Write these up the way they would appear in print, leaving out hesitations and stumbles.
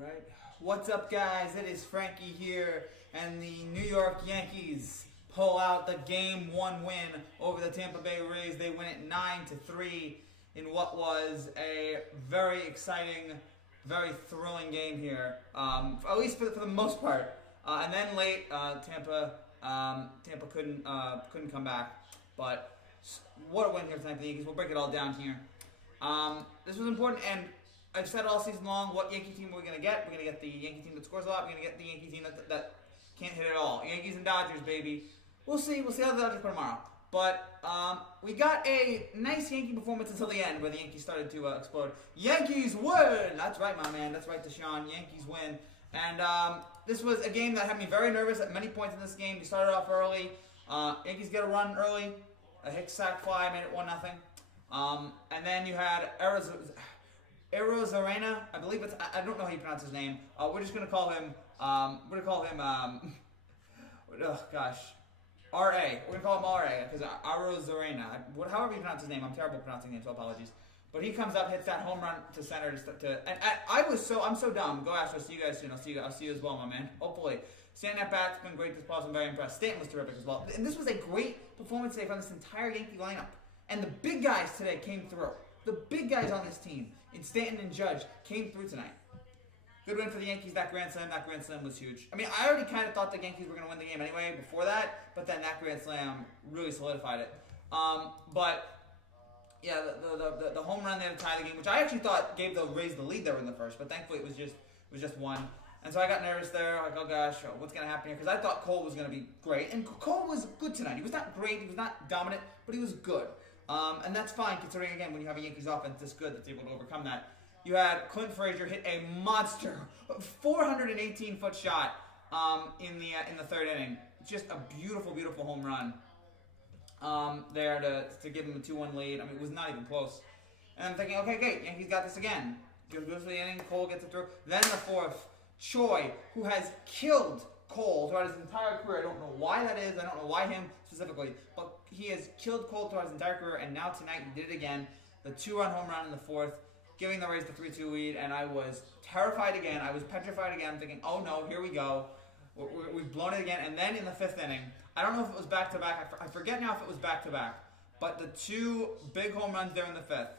Alright, what's up guys? It is Frankie here, and the New York Yankees pull out the Game 1 win over the Tampa Bay Rays. They win it 9-3 in what was a very exciting, very thrilling game here, at least for the most part. And then late, Tampa couldn't come back, but what a win here tonight for the Yankees. We'll break it all down here. This was important, and I've said all season long what Yankee team we're going to get. We're going to get the Yankee team that scores a lot. We're going to get the Yankee team that can't hit at all. Yankees and Dodgers, baby. We'll see. We'll see how the Dodgers play tomorrow. But we got a nice Yankee performance until the end, where the Yankees started to explode. Yankees win! That's right, my man. That's right, Deshaun. Yankees win. And this was a game that had me very nervous at many points in this game. We started off early. Yankees get a run early. A Hicks sac fly made it 1-0. And then you had Arozarena, I believe it's, I don't know how you pronounce his name. We're just going to call him, oh gosh, R.A. We're going to call him R.A. because Arozarena, however you pronounce his name, I'm terrible at pronouncing names, so apologies. But he comes up, hits that home run to center I'm so dumb. Go Astros, see you guys soon. I'll see you as well, my man. Hopefully. Stanton at bat's been great this ball. I'm very impressed. Stanton was terrific as well. And this was a great performance today from this entire Yankee lineup. And the big guys today came through. The big guys on this team, in Stanton and Judge, came through tonight. Good win for the Yankees. That grand slam was huge. I mean, I already kind of thought the Yankees were going to win the game anyway before that, but then that grand slam really solidified it. But yeah, the home run there to tie the game, which I actually thought gave the Rays the lead there in the first, but thankfully it was just one. And so I got nervous there, like, oh gosh, what's going to happen here? Because I thought Cole was going to be great, and Cole was good tonight. He was not great, he was not dominant, but he was good. And that's fine, considering, again, when you have a Yankees offense this good that's able to overcome that. You had Clint Frazier hit a monster 418-foot shot in the third inning. Just a beautiful, beautiful home run there to give him a 2-1 lead. I mean, it was not even close. And I'm thinking, okay, great, Yankees got this again. Goes to the inning, Cole gets it through. Then in the fourth, Choi, who has killed Cole throughout his entire career. I don't know why that is. I don't know why him specifically, but he has killed Cole throughout his entire career, and now tonight he did it again. The 2-run home run in the fourth, giving the Rays the 3-2 lead, and I was terrified again. I was petrified again. I'm thinking, oh no, here we go. We've blown it again. And then in the fifth inning, I don't know if it was back-to-back. I forget now if it was back-to-back, but the two big home runs there in the fifth,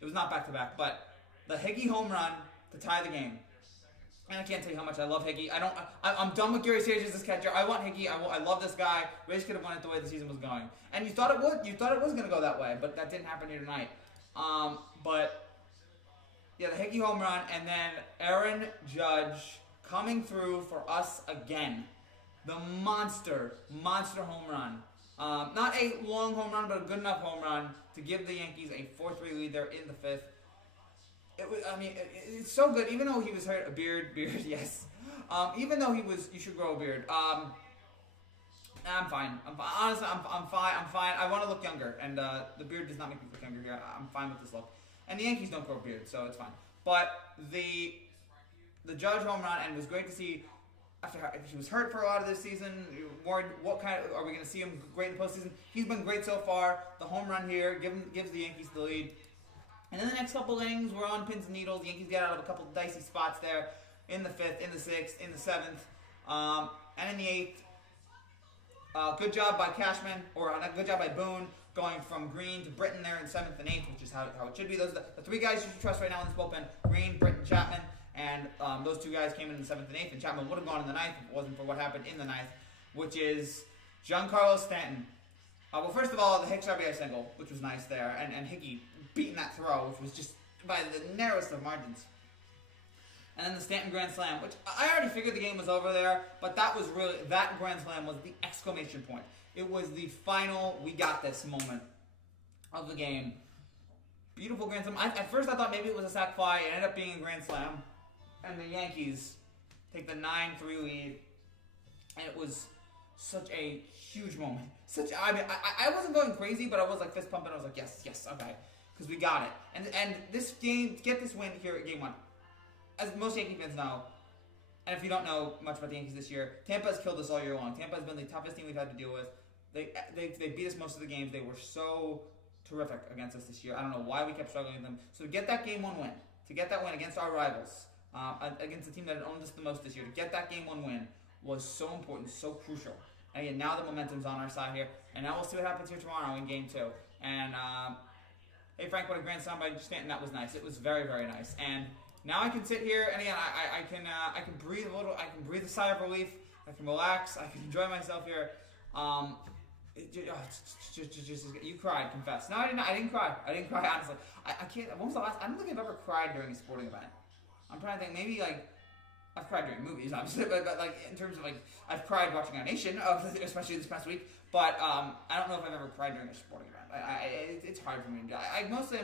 it was not back-to-back, but the Higgy home run to tie the game. And I can't tell you how much I love Higgy. I'm done with Gary Sages as catcher. I want Higgy. I love this guy. Rays could have won it the way the season was going. And you thought it would. You thought it was going to go that way, but that didn't happen here tonight. But yeah, the Higgy home run, and then Aaron Judge coming through for us again. The monster home run. Not a long home run, but a good enough home run to give the Yankees a 4-3 lead there in the fifth. It's so good. Even though he was hurt, a beard, yes. Even though you should grow a beard. I'm fine. Honestly, I'm fine. I want to look younger, and the beard does not make me look younger here. I'm fine with this look. And the Yankees don't grow beards, so it's fine. But the Judge home run, and it was great to see. After he was hurt for a lot of this season, worried what kind of, are we going to see him great in the postseason? He's been great so far. The home run here gives the Yankees the lead. And then the next couple innings, we're on pins and needles. The Yankees get out of a couple dicey spots there in the fifth, in the sixth, in the seventh, and in the eighth. Good job by Cashman, or good job by Boone, going from Green to Britton there in seventh and eighth, which is how it should be. Those are the three guys you should trust right now in this bullpen: Green, Britton, Chapman. And those two guys came in the seventh and eighth, and Chapman would have gone in the ninth if it wasn't for what happened in the ninth, which is Giancarlo Stanton. Well, first of all, the Hicks RBI single, which was nice there, and Hickey beating that throw, which was just by the narrowest of margins. And then the Stanton grand slam, which I already figured the game was over there, but that grand slam was the exclamation point. It was the final, we got this moment of the game. Beautiful grand slam. At first I thought maybe it was a sac fly. It ended up being a grand slam. And the Yankees take the 9-3 lead. And it was such a huge moment. I wasn't going crazy, but I was like fist pumping. I was like, yes, okay. Because we got it. And this game, to get this win here at Game 1, as most Yankee fans know, and if you don't know much about the Yankees this year, Tampa has killed us all year long. Tampa has been the toughest team we've had to deal with. They beat us most of the games. They were so terrific against us this year. I don't know why we kept struggling with them. So to get that Game 1 win, to get that win against our rivals, against the team that had owned us the most this year. To get that Game 1 win was so important, so crucial. And again, now the momentum's on our side here. And now we'll see what happens here tomorrow in Game 2. And, hey, Frank, what a grand slam by Stanton. That was nice. It was very, very nice. And now I can sit here, and again, I can breathe a little. I can breathe a sigh of relief. I can relax. I can enjoy myself here. You cried, confess. No, I didn't. I didn't cry. Honestly. I can't. When was the last? I don't think I've ever cried during a sporting event. I'm trying to think. Maybe like I've cried during movies, obviously, but like in terms of like I've cried watching Our Nation, especially this past week. But I don't know if I've ever cried during a sporting event. It's hard for me. Mostly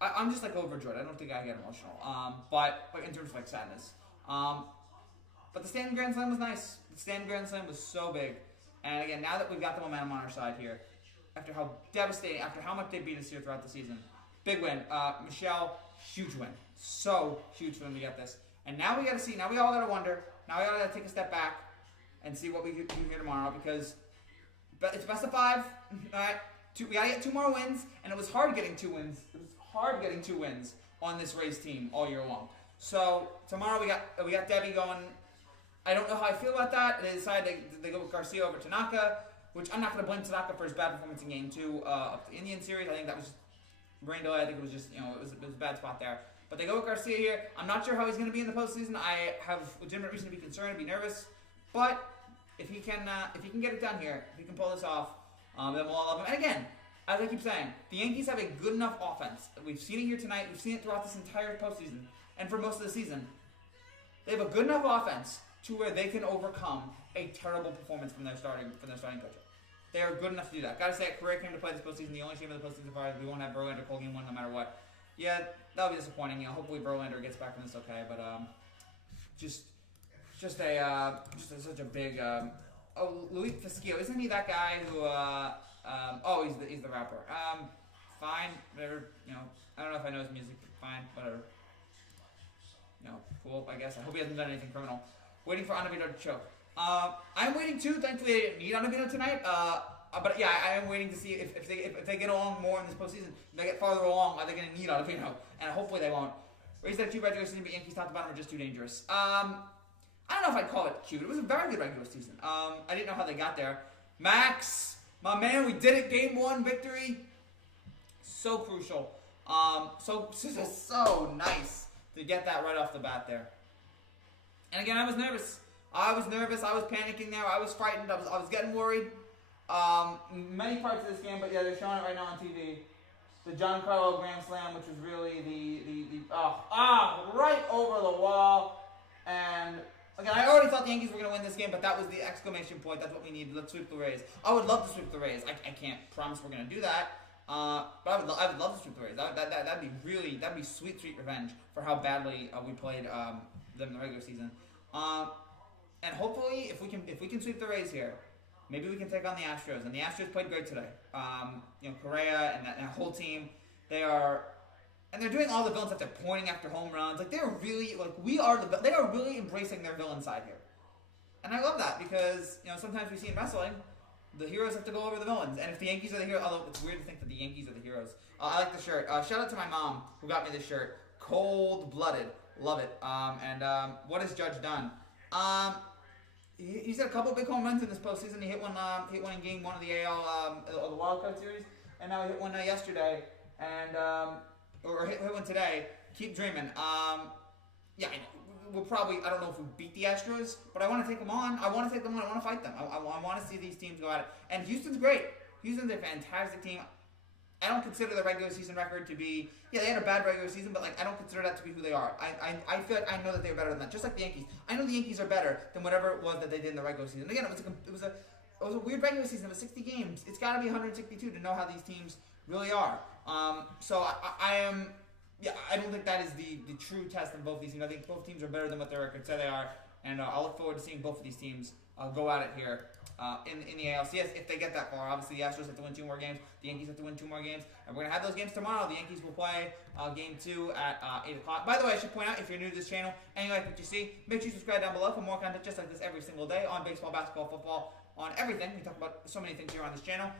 I'm just like overjoyed. I don't think I get emotional. But in terms of like sadness. But the Stanton Grand Slam was nice. The Stanton Grand Slam was so big. And again, now that we've got the momentum on our side here, after how devastating, after how much they beat us here throughout the season, big win. Michelle, huge win. So huge for them to get this. And now we got to see, now we all got to wonder, now we all got to take a step back and see what we can do here tomorrow, because it's best of 5. All right, we got to get 2 more wins, and it was hard getting 2 wins. It was hard getting 2 wins on this Rays team all year long. So tomorrow we got Debbie going. I don't know how I feel about that. They decided they go with Garcia over Tanaka, which I'm not going to blame Tanaka for his bad performance in Game 2 of the Indian series. I think that was just rain delay. I think it was just, it was a bad spot there. But they go with Garcia here. I'm not sure how he's going to be in the postseason. I have legitimate reason to be concerned, to be nervous. But if he can get it done here, if he can pull this off, then we'll all love him. And again, as I keep saying, the Yankees have a good enough offense. We've seen it here tonight. We've seen it throughout this entire postseason, and for most of the season. They have a good enough offense to where they can overcome a terrible performance from their starting pitcher. They are good enough to do that. Gotta say, Correa came to play this postseason. The only shame of the postseason so far is we won't have Verlander call Game 1 no matter what. Yeah, that'll be disappointing. Hopefully Verlander gets back from this okay. But just such a big. Luis Fischio, isn't he that guy who? He's the rapper. Fine, whatever. I don't know if I know his music. Fine, whatever. Cool. I guess. I hope he hasn't done anything criminal. Waiting for Anavino to choke. I'm waiting too. Thankfully, I didn't need Anavino tonight. But yeah, I am waiting to see if they get along more in this postseason. If they get farther along, are they going to need Anavino? And hopefully they won't. Rays that 2 regular season, but Yankees top to bottom are just too dangerous. I don't know if I'd call it cute. It was a very good regular season. I didn't know how they got there. Max, my man, we did it. Game 1 victory. So crucial. So nice to get that right off the bat there. And again, I was nervous. I was panicking there. I was frightened. I was getting worried. Many parts of this game, but yeah, they're showing it right now on TV. The Giancarlo Grand Slam, which was really right over the wall. And again, I already thought the Yankees were going to win this game, but that was the exclamation point. That's what we needed. Let's sweep the Rays. I would love to sweep the Rays. I can't promise we're going to do that. But I would love to sweep the Rays. That'd be sweet revenge for how badly we played them in the regular season. And hopefully, if we can sweep the Rays here, maybe we can take on the Astros. And the Astros played great today. Correa and that whole team, they're doing all the villain stuff. They're pointing after home runs. Like they're really they are really embracing their villain side here. And I love that because sometimes we see in wrestling, the heroes have to go over the villains. And if the Yankees are the heroes, although it's weird to think that the Yankees are the heroes. I like the shirt. Shout out to my mom who got me this shirt. Cold-blooded. Love it. What has Judge done? He's had a couple big home runs in this postseason. He hit one in Game 1 of the AL the Wild Card Series, and now he hit one yesterday, and or hit one today. Keep dreaming. We'll probably, I don't know if we beat the Astros, but I want to take them on. I want to fight them. I want to see these teams go at it. And Houston's great. Houston's a fantastic team. I don't consider the regular season record to be, they had a bad regular season, but I don't consider that to be who they are. I feel like I know that they're better than that. Just like the Yankees. I know the Yankees are better than whatever it was that they did in the regular season. Again, it was a weird regular season. It was 60 games. It's got to be 162 to know how these teams really are. So I don't think that is the true test in both these teams. I think both teams are better than what their records say they are, and I'll look forward to seeing both of these teams go at it here in the ALCS if they get that far. Obviously, the Astros have to win 2 more games. The Yankees have to win 2 more games, and we're gonna have those games tomorrow. The Yankees will play Game 2 at 8 o'clock. By the way, I should point out, if you're new to this channel and you like what you see, make sure you subscribe down below for more content just like this every single day on baseball, basketball, football, on everything. We talk about so many things here on this channel.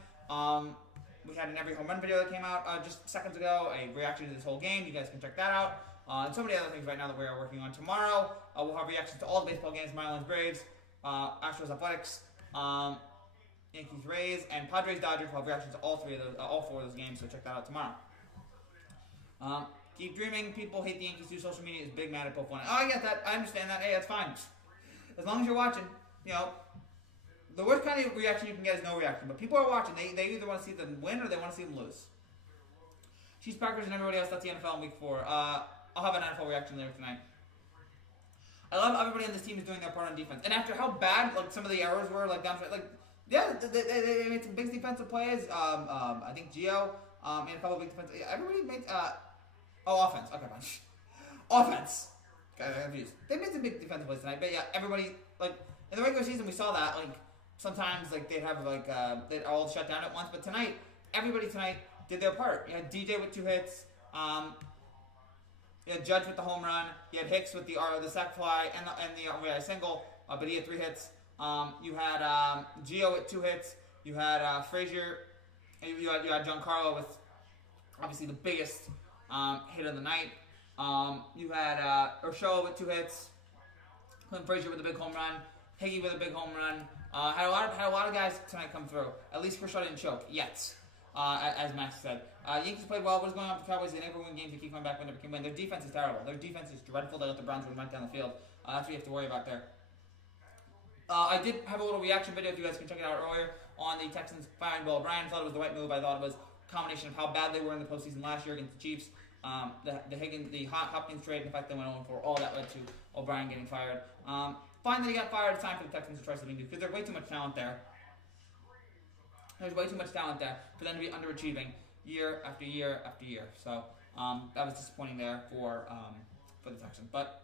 We had an every home run video that came out just seconds ago, a reaction to this whole game. You guys can check that out. and so many other things right now that we are working on. Tomorrow, we'll have reactions to all the baseball games: Marlins, Braves, Astros, Athletics, Yankees, Rays, and Padres, Dodgers. We'll have reactions to all four of those games. So check that out tomorrow. Keep dreaming. People hate the Yankees too. Social media is big mad at Pope 1. Oh, I get that. I understand that. Hey, that's fine. As long as you're watching, the worst kind of reaction you can get is no reaction. But people are watching. They either want to see them win or they want to see them lose. Chiefs, Packers, and everybody else. That's the NFL in Week 4. I'll have an NFL reaction later tonight. I love everybody on this team is doing their part on defense. And after how bad some of the errors were, they made some big defensive plays. I think Gio made a couple of big defensive. Everybody made offense. Okay, fine. Offense. Okay, I'm confused. They made some big defensive plays tonight. But yeah, everybody in the regular season we saw that sometimes they'd have they'd all shut down at once. But tonight, everybody did their part. You had DJ with 2 hits. You had Judge with the home run. You had Hicks with the sac fly and the single, but he had 3 hits. You had Gio with 2 hits. You had Frazier. You had Giancarlo with obviously the biggest hit of the night. You had Urshela with 2 hits. Clint Frazier with a big home run. Higgy with a big home run. Had a lot of guys tonight come through. At least Kershaw didn't choke yet, as Max said. Yankees played well. What is going on with the Cowboys? They never win games. They keep coming back when they can win. Their defense is terrible. Their defense is dreadful. They let the Browns run right down the field. That's what you have to worry about there. I did have a little reaction video, if you guys can check it out earlier, on the Texans firing Bill O'Brien. I thought it was the right move. I thought it was a combination of how bad they were in the postseason last year against the Chiefs, the Hopkins trade, and the fact they went 0-4. All that led to O'Brien getting fired. Fine that he got fired. It's time for the Texans to try something new because there's way too much talent there. There's way too much talent there for them to be underachieving year after year after year. So that was disappointing there for the Texans. But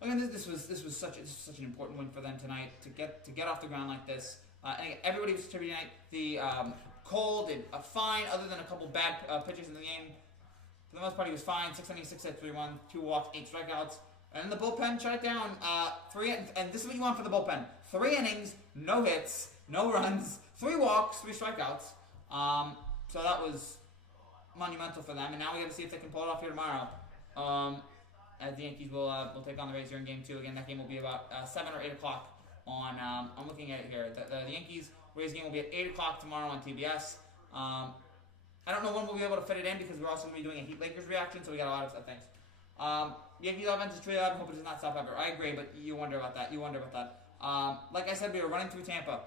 again, this was such an important win for them tonight to get off the ground like this. And everybody was contributing tonight. The Cole did fine, other than a couple bad pitches in the game. For the most part, he was fine. 6 innings, 6 hits, 3-1, 2 walks, 8 strikeouts. And the bullpen shut it down. And this is what you want for the bullpen: 3 innings, no hits, no runs, 3 walks, 3 strikeouts. So that was monumental for them. And now we got to see if they can pull it off here tomorrow. As the Yankees will take on the Rays here in Game 2. Again, that game will be about 7 or 8 o'clock on. I'm looking at it here. The Yankees Rays game will be at 8 o'clock tomorrow on TBS. I don't know when we'll be able to fit it in because we're also going to be doing a Heat Lakers reaction, so we got a lot of things. Yankees offense is pretty loud. I hope it does not stop ever. I agree, but you wonder about that. Like I said, we were running through Tampa.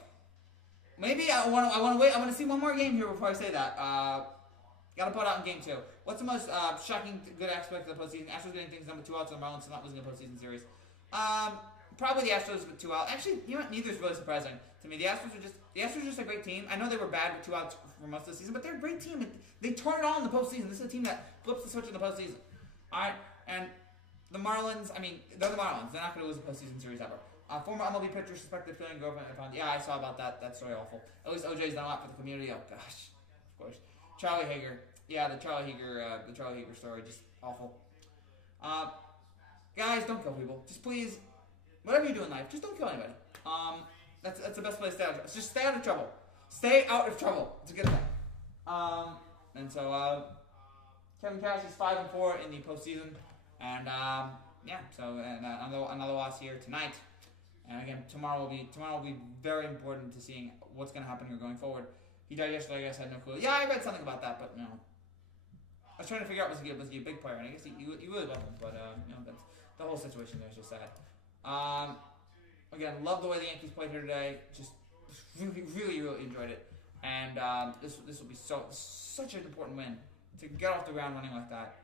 Maybe I want to wait. I want to see one more game here before I say that. Got to put out in Game 2. What's the most shocking good aspect of the postseason? Astros getting things done with 2 outs and the Marlins not losing a postseason series. Probably the Astros with 2 outs. Actually, neither is really surprising to me. The Astros are just a great team. I know they were bad with 2 outs for most of the season, but they're a great team. They turn it on in the postseason. This is a team that flips the switch in the postseason. All right, and the Marlins. I mean, they're the Marlins. They're not going to lose a postseason series ever. Former MLB pitcher suspected killing girlfriend. Yeah, I saw about that. That story awful. At least OJ's done a lot for the community. Oh gosh, of course. Charlie Hager. Yeah, the Charlie Hager story, just awful. Guys, don't kill people. Just please, whatever you do in life, just don't kill anybody. That's the best place to stay out of trouble. Just stay out of trouble. Stay out of trouble. It's a good thing. And so Kevin Cash is 5-4 in the postseason, and another loss here tonight. And again, tomorrow will be very important to seeing what's going to happen here going forward. He died yesterday. I guess I had no clue. Yeah, I read something about that, but no. I was trying to figure out was he a big player, and I guess he really wasn't. But that's the whole situation there is just sad. Again, love the way the Yankees played here today. Just really enjoyed it, and this will be such an important win to get off the ground running like that.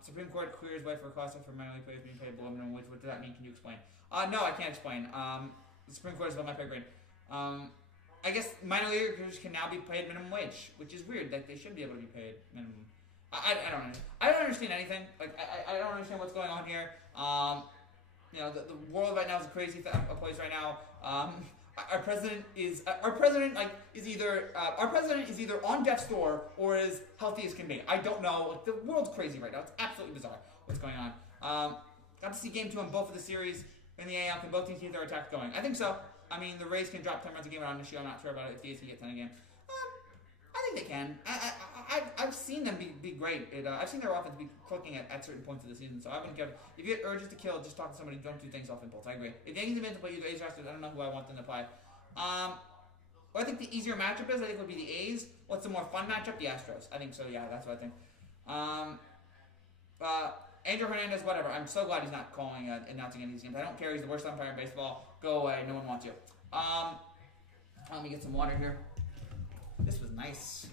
Supreme Court clears way for a classic for minor league players being paid below minimum wage. What does that mean? Can you explain? No, I can't explain. The Supreme Court is about my pay grade. I guess minor leaguers can now be paid minimum wage, which is weird. Like they should be able to be paid minimum. I don't understand anything. Like I don't understand what's going on here. The world right now is a crazy place right now. Our president is either on death's door or as healthy as can be. I don't know. Like, the world's crazy right now. It's absolutely bizarre what's going on. Got to see Game 2 on both of the series in the AL. Can both teams keep their attacks going? I think so. I mean, the Rays can drop 10 runs a game around this year. I'm not sure about it if the A's can get 10 a game. I think they can. I I've seen them be great. I've seen their offense be clicking at certain points of the season. So I wouldn't give. If you get urges to kill, just talk to somebody. Don't do things off impulse. I agree. If Yankees event to play either A's or Astros, I don't know who I want them to play. What I think the easier matchup is, I think would be the A's. What's the more fun matchup? The Astros. I think so. Yeah, that's what I think. Andrew Hernandez, whatever. I'm so glad he's not calling announcing any of these games. I don't care. He's the worst umpire in baseball. Go away. No one wants you. Let me get some water here. This was nice.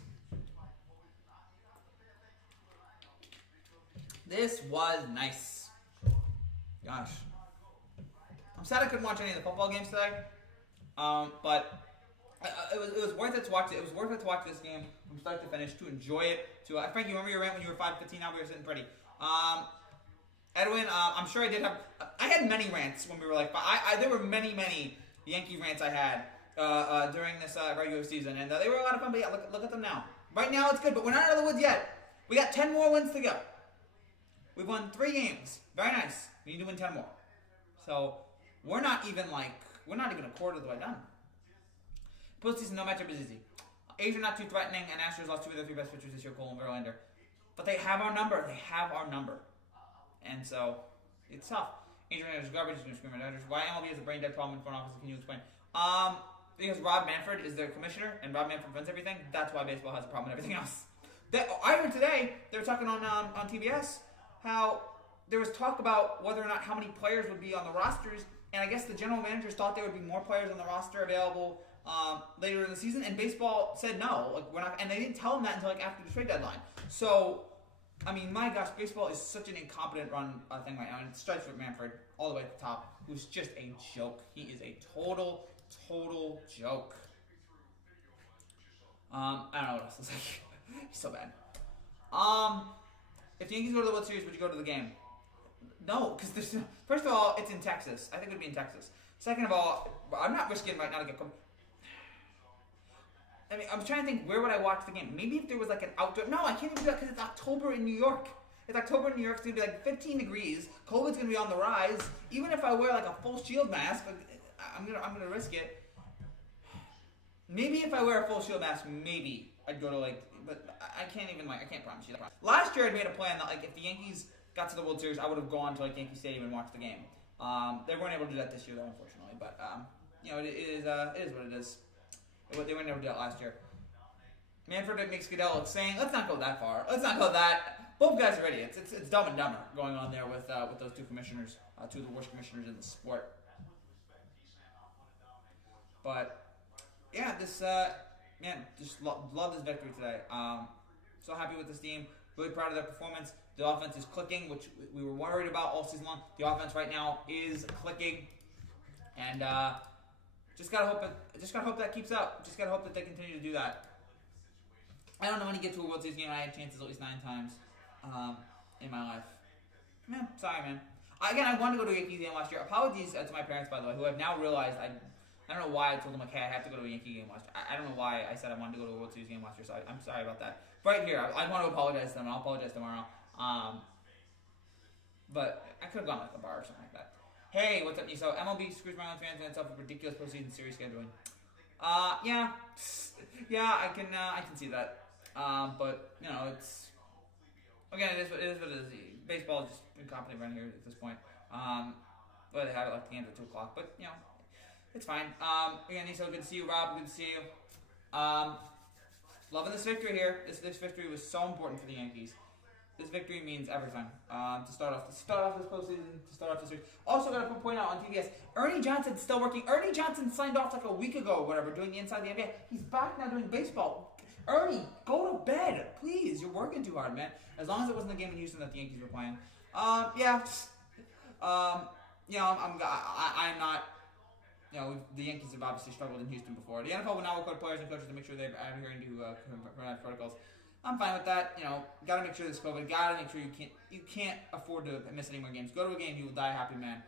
This was nice. Gosh. I'm sad I couldn't watch any of the football games today. But it was worth it to watch it. It was worth it to watch this game from start to finish, to enjoy it. Frank, you remember your rant when you were 5-15? Now we were sitting pretty. Edwin, I'm sure I did have. I had many rants when we were like. There were many Yankee rants I had during this regular season, and they were a lot of fun. But yeah, look at them now. Right now it's good, but we're not out of the woods yet. We got 10 more wins to go. We've won 3 games. Very nice. We need to win 10 more. So we're not even a quarter of the way done. Postseason, no matchup is easy. A's are not too threatening, and Astros lost 2 of their 3 best pitchers this year, Cole and Verlander. But they have our number. And so, it's tough. Andrew Hernandez garbage. He's going to scream at Dodgers. Why MLB has a brain dead problem in front office? Can you explain? Because Rob Manfred is their commissioner, and Rob Manfred runs everything. That's why baseball has a problem with everything else. I heard today, they were talking on TBS, how there was talk about whether or not how many players would be on the rosters, and I guess the general managers thought there would be more players on the roster available later in the season, and baseball said no, we're not, and they didn't tell them that until after the trade deadline. So, I mean, my gosh, baseball is such an incompetent run thing right now, and it starts with Manfred all the way at the top, who's just a joke. He is a total joke. I don't know what else to say. He's so bad. If the Yankees go to the World Series, would you go to the game? No, because first of all, it's in Texas. I think it would be in Texas. Second of all, I'm not risking right now to get. I mean, I'm trying to think, where would I watch the game? Maybe if there was like an outdoor. No, I can't even do that because it's October in New York. It's October in New York. It's gonna be like 15 degrees. COVID's gonna be on the rise. Even if I wear like a full shield mask, I'm gonna risk it. Maybe if I wear a full shield mask, maybe I'd go to but I can't promise you that. Last year I made a plan that if the Yankees got to the World Series, I would have gone to Yankee Stadium and watched the game. They weren't able to do that this year though, unfortunately. But it is what it is. They weren't able to do that last year. Manfred makes Goodell look sane. Let's not go that far. Both guys are idiots. It's Dumb and Dumber going on there with those 2 commissioners, 2 of the worst commissioners in the sport. But yeah, just love this victory today. So happy with this team. Really proud of their performance. The offense is clicking, which we were worried about all season long. The offense right now is clicking, and just gotta hope that keeps up. Just gotta hope that they continue to do that. I don't know when you get to a World Series game. I had chances at least 9 times in my life. Man, sorry, man. Again, I wanted to go to a Yankee game last year. Apologies to my parents, by the way, who have now realized I don't know why I told them, hey, I have to go to a Yankee game last year. I don't know why I said I wanted to go to a World Series game last year, so I'm sorry about that. Right here, I want to apologize to them, and I'll apologize tomorrow. But I could have gone to a bar or something like that. Hey, what's up, Niso? MLB screws Marlins fans and itself with ridiculous postseason series scheduling. Yeah, I can see that. But it's again, it is what it is. Baseball is just incompetent around here at this point. But they have it the games at 2:00. But it's fine. Again, Niso, good to see you. Rob, good to see you. Loving this victory here. This victory was so important for the Yankees. This victory means everything. To start off this postseason, to start off this week. Also, got to point out on TBS, Ernie Johnson's still working. Ernie Johnson signed off a week ago, or whatever, doing the Inside the NBA. He's back now doing baseball. Ernie, go to bed, please. You're working too hard, man. As long as it wasn't the game in Houston that the Yankees were playing. I'm not. The Yankees have obviously struggled in Houston before. The NFL will now record players and coaches to make sure they're adhering to coronavirus protocols. I'm fine with that. Gotta make sure this COVID. Gotta make sure you can't afford to miss any more games. Go to a game, you will die a happy man.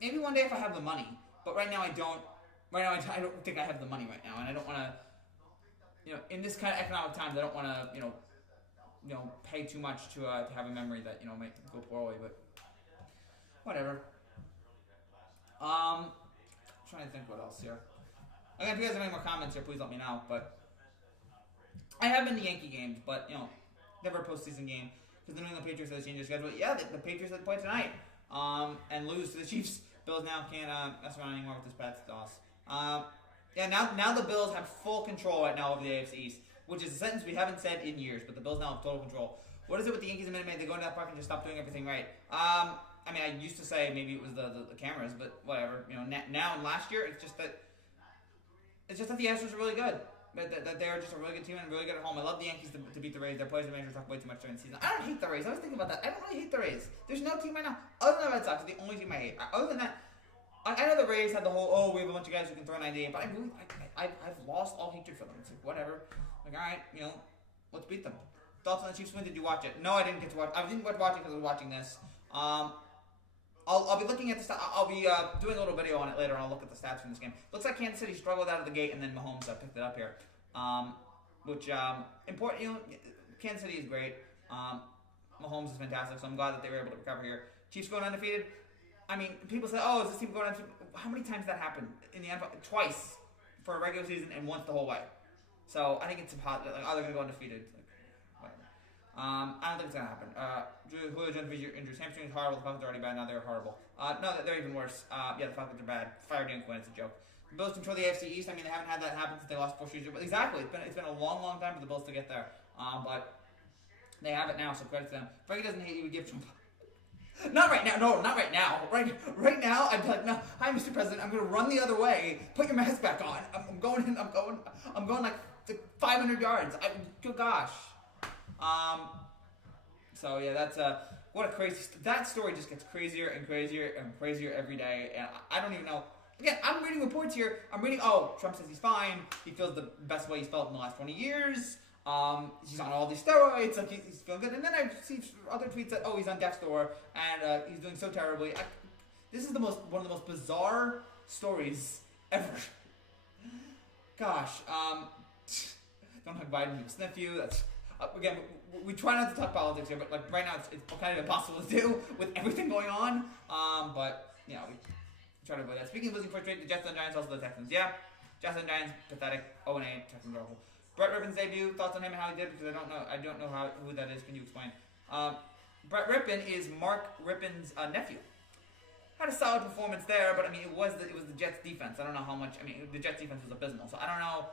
Maybe one day if I have the money, but right now I don't. Right now I don't think I have the money right now, and I don't want to. In this kind of economic times, I don't want to. Pay too much to have a memory that might go poorly, but whatever. Trying to think what else here. Again, if you guys have any more comments here, please let me know. But I have been to Yankee games, but never a postseason game because the New England Patriots had to change their schedule. Yeah, the Patriots had to play tonight and lose to the Chiefs. Bills now can't mess around anymore with this bad loss. Yeah, now the Bills have full control right now over the AFC East, which is a sentence we haven't said in years, but the Bills now have total control. What is it with the Yankees and Minute Maid? They go into that park and just stop doing everything right. I mean, I used to say maybe it was the cameras, but whatever. Now and last year, it's just that the Astros are really good. That they're just a really good team and really good at home. I love the Yankees to beat the Rays. Their players and managers talk way too much during the season. I don't hate the Rays. I was thinking about that. I don't really hate the Rays. There's no team right now other than the Red Sox. It's the only team I hate. Other than that, I know the Rays had the whole, we have a bunch of guys who can throw 98, but I've lost all hatred for them. It's like, whatever. Like, all right, let's beat them. Thoughts on the Chiefs win? Did you watch it? No, I didn't get to watch. I didn't get to watch it because I was watching this. I'll be looking at the stats. I'll be doing a little video on it later, and I'll look at the stats from this game. Looks like Kansas City struggled out of the gate, and then Mahomes picked it up here. Which important. Kansas City is great. Mahomes is fantastic, so I'm glad that they were able to recover here. Chiefs going undefeated. I mean, people say, "Oh, is this team going undefeated?" How many times that happened in the NFL? Twice for a regular season, and once the whole way. So I think it's positive. Like, they're going to go undefeated. Like, whatever. I don't think it's going to happen. Julio Jones injuries. Hamstring is horrible. The Falcons are already bad. Now they're horrible. No, they're even worse. Yeah, the Falcons are bad. Fire Dan Quinn. It's a joke. The Bills control the AFC East. I mean, they haven't had that happen since they lost 4 straight. But exactly, it's been a long time for the Bills to get there. But they have it now, so credit to them. Frankie doesn't hate you. We give Trump. Not right now. No, not right now. Right now, I'd be like, no. Hi, Mr. President. I'm going to run the other way. Put your mask back on. I'm going like 500 yards. Good gosh. So yeah, that's what a crazy. That story just gets crazier and crazier and crazier every day, and I don't even know. Again, I'm reading reports here. Oh, Trump says he's fine. He feels the best way he's felt in the last 20 years. He's on all these steroids. Like he's feeling good. And then I see other tweets that, he's on death's door and he's doing so terribly. This is one of the most bizarre stories ever. Gosh. Don't have Biden, he will sniff you. That's again. We try not to talk politics here, but like right now, it's kind of impossible to do with everything going on. But we try to avoid that. Speaking of losing first rate, the Jets and Giants, also the Texans. Yeah, Jets and Giants, pathetic. 0-8, Texans are awful. Brett Rippon's debut. Thoughts on him and how he did? Because I don't know who that is. Can you explain? Brett Rippon is Mark Rippon's nephew. Had a solid performance there, but I mean, it was the Jets defense. I don't know how much. I mean, the Jets defense was abysmal. So I don't know.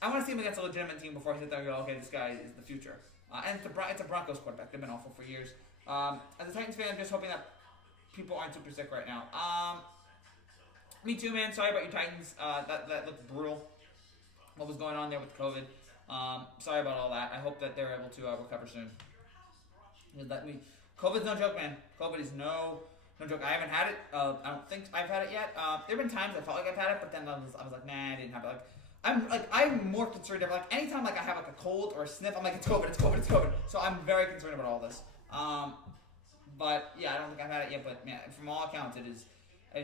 I want to see him against a legitimate team before I sit there and go, okay, this guy is the future. And it's a Broncos quarterback. They've been awful for years. As a Titans fan, I'm just hoping that people aren't super sick right now. Me too, man. Sorry about your Titans. That looked brutal. What was going on there with COVID? Sorry about all that. I hope that they're able to recover soon. COVID's no joke, man. COVID is no joke. I haven't had it. I don't think I've had it yet. There have been times I felt like I've had it, but then I was like, nah, I didn't have it. I'm more concerned about anytime I have a cold or a sniff, I'm like, it's COVID. So I'm very concerned about all this. But yeah, I don't think I've had it yet. But man, from all accounts, it is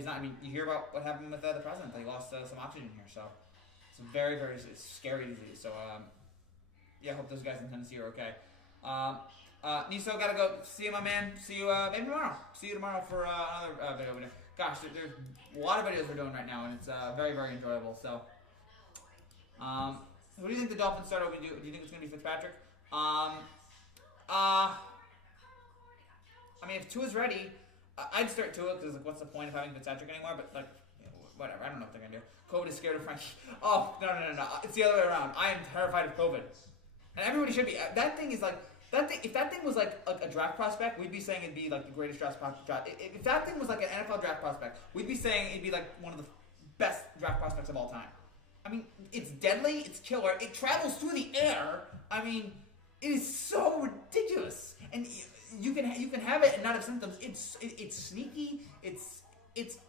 not. I mean, you hear about what happened with the president. They lost some oxygen here, so it's a very, very scary disease. So yeah, I hope those guys in Tennessee are okay. Niso, gotta go. See you, my man. See you maybe tomorrow. See you tomorrow for another video. Gosh, there's a lot of videos we're doing right now, and it's very, very enjoyable. So. Who do you think the Dolphins start over? Do you think it's going to be Fitzpatrick? I mean, if Tua's ready, I'd start Tua because what's the point of having Fitzpatrick anymore? But whatever. I don't know what they're going to do. COVID is scared of Frankie. Oh, no. It's the other way around. I am terrified of COVID, and everybody should be. That thing is that thing. If that thing was like a draft prospect, we'd be saying it'd be like the greatest draft prospect. If that thing was like an NFL draft prospect, we'd be saying it'd be like one of the best draft prospects of all time. I mean, it's deadly, it's killer, it travels through the air. I mean, it is so ridiculous. And you can have it and not have symptoms. It's sneaky, it's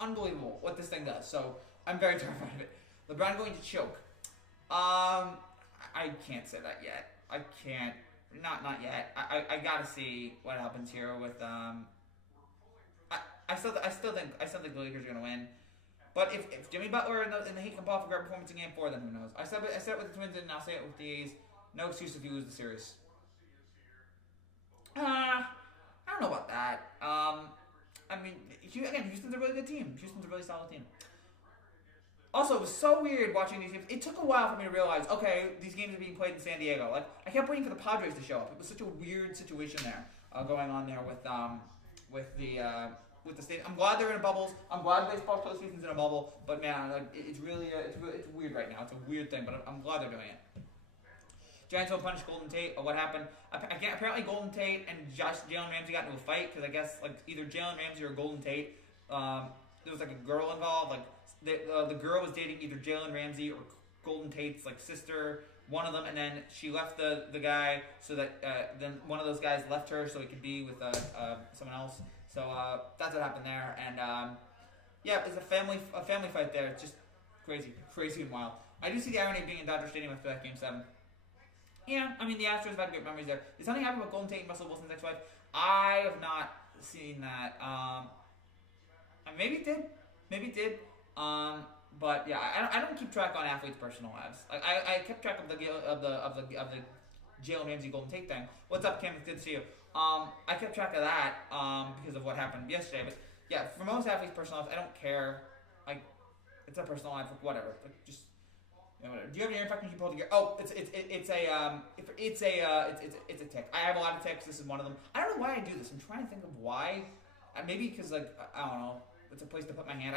unbelievable what this thing does. So I'm very terrified of it. LeBron going to choke. I can't say that yet. I can't. Not yet. I gotta see what happens here with I still think the Lakers are gonna win. But if Jimmy Butler and the Heat can pull off a great performance in Game 4, then who knows? I said it with the Twins, and I'll say it with the A's. No excuse if you lose the series. I don't know about that. I mean, again, Houston's a really good team. Houston's a really solid team. Also, it was so weird watching these games. It took a while for me to realize, okay, these games are being played in San Diego. Like, I kept waiting for the Padres to show up. It was such a weird situation there going on there with the state. I'm glad they're in bubbles. I'm glad baseball postseason's in a bubble. But man, like, it's really it's weird right now. It's a weird thing, but I'm glad they're doing it. Giants will punish Golden Tate. What happened? Apparently, Golden Tate and Jalen Ramsey got into a fight because I guess like either Jalen Ramsey or Golden Tate. There was like a girl involved. Like the girl was dating either Jalen Ramsey or Golden Tate's like sister, one of them, and then she left the guy so that then one of those guys left her so he could be with someone else. So that's what happened there, and yeah, it's a family fight there. It's just crazy and wild. I do see the irony of being in Dodger Stadium after that Game 7. Yeah, I mean, the Astros have had great memories there. Did something happen with Golden Tate and Russell Wilson's ex-wife? I have not seen that. Maybe it did. But yeah, I don't keep track on athletes' personal lives. Like I kept track of the Jalen Ramsey Golden Tate thing. What's up, Kim? It's good to see you. I kept track of that because of what happened yesterday. But yeah, for most athletes' personal lives, I don't care. Like, it's a personal life, like, whatever. Like, just. Whatever. Do you have an ear infection you pulled together? Oh, it's a tick. I have a lot of ticks. This is one of them. I don't know why I do this. I'm trying to think of why. Maybe because like I don't know. It's a place to put my hand.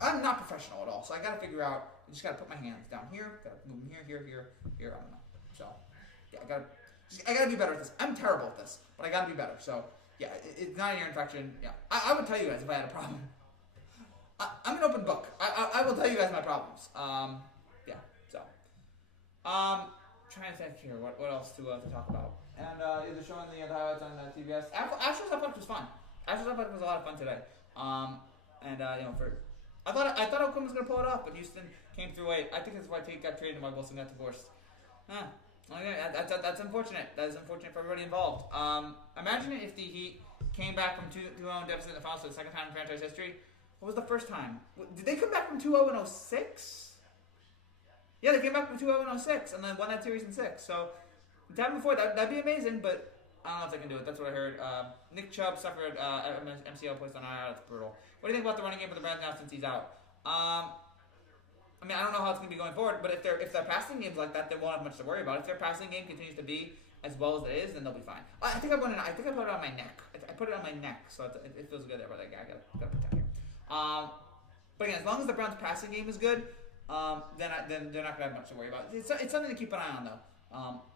I'm not professional at all, so I gotta figure out. I just gotta put my hands down here. Gotta move them here. I don't know. So yeah, I gotta be better at this. I'm terrible at this, but I gotta be better. So yeah, it's not an ear infection. Yeah, I would tell you guys if I had a problem. I'm an open book. I will tell you guys my problems. Yeah. So, trying to think here. What else to talk about? And is it showing the highlights on TBS? Astros Athletics was fun. Astros Athletics was a lot of fun today. And I thought Oakland was gonna pull it off, but Houston came through late. I think that's why Tate got traded and why Wilson got divorced. Okay, that's unfortunate. That is unfortunate for everybody involved. Imagine if the Heat came back from 2-0 deficit in the finals for the second time in franchise history. What was the first time? Did they come back from 2-0 in 06? Yeah, they came back from 2-0 in 06 and then won that series in 6. So, the time before, that'd be amazing, but I don't know if they can do it. That's what I heard. Nick Chubb suffered MCL placed on IR. That's brutal. What do you think about the running game for the Browns now since he's out? I mean, I don't know how it's going to be going forward, but if their passing game's like that, they won't have much to worry about. If their passing game continues to be as well as it is, then they'll be fine. I think I put it on my neck. I put it on my neck, so it feels good there, but I gotta put that here. But again, as long as the Browns' passing game is good, then they're not gonna have much to worry about. It's something to keep an eye on though.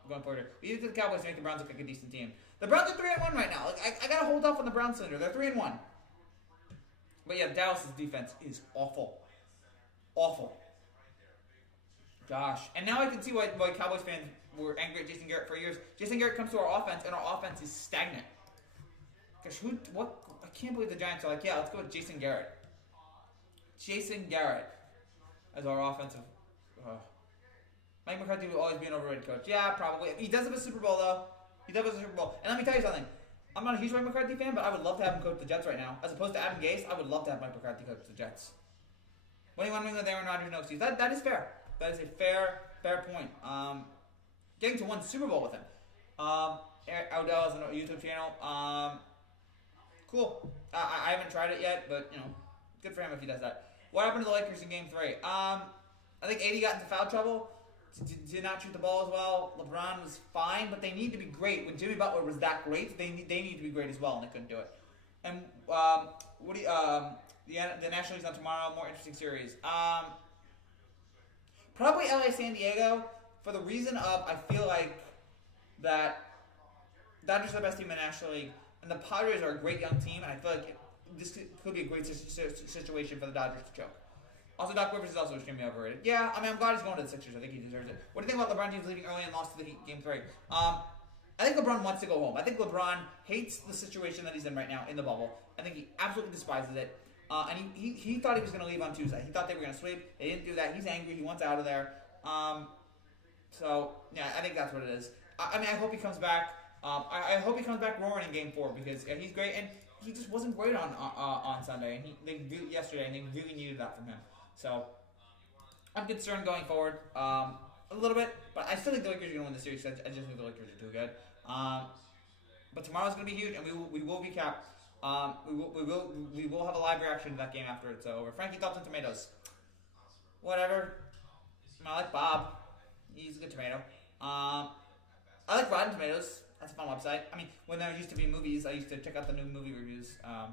Going forward, we need the Cowboys to make the Browns look like a decent team. The Browns are 3-1 right now. Like, I gotta hold off on the Browns cylinder. They're 3-1. But yeah, Dallas' defense is awful. Gosh, and now I can see why Cowboys fans were angry at Jason Garrett for years. Jason Garrett comes to our offense, and our offense is stagnant. Gosh, I can't believe the Giants are like, yeah, let's go with Jason Garrett. Jason Garrett as our offensive. Mike McCarthy will always be an overrated coach. Yeah, probably. He does have a Super Bowl, though. He does have a Super Bowl. And let me tell you something. I'm not a huge Mike McCarthy fan, but I would love to have him coach the Jets right now. As opposed to Adam Gase, I would love to have Mike McCarthy coach the Jets. What do you want to know with Aaron Rodgers? No excuse. That is fair. That is a fair point. Getting to one Super Bowl with him. ALDS on a YouTube channel. Cool. I haven't tried it yet, but, good for him if he does that. What happened to the Lakers in Game 3? I think AD got into foul trouble. Did not shoot the ball as well. LeBron was fine, but they need to be great. When Jimmy Butler was that great, they need to be great as well, and they couldn't do it. And the National League's on tomorrow. More interesting series. Probably LA San Diego for the reason of I feel like that Dodgers are the best team in the National League, and the Padres are a great young team, and I feel like this could be a great situation for the Dodgers to choke. Also, Doc Rivers is also extremely overrated. Yeah, I mean, I'm glad he's going to the Sixers. I think he deserves it. What do you think about LeBron James leaving early and lost to the Heat Game 3? I think LeBron wants to go home. I think LeBron hates the situation that he's in right now in the bubble. I think he absolutely despises it. And he thought he was going to leave on Tuesday. He thought they were going to sweep. They didn't do that. He's angry. He wants out of there. So, yeah, I think that's what it is. I mean, I hope he comes back. I hope he comes back roaring in Game 4 because he's great. And he just wasn't great on Sunday. And yesterday, and they really needed that from him. So, I'm concerned going forward a little bit, but I still think the Lakers are going to win the series. I just think the Lakers are too good. But tomorrow's going to be huge, and we will recap. We will have a live reaction to that game after it's over. Frankie, thoughts on tomatoes? whatever. I like Bob. He's a good tomato. I like Rotten Tomatoes. That's a fun website. I mean, when there used to be movies, I used to check out the new movie reviews. And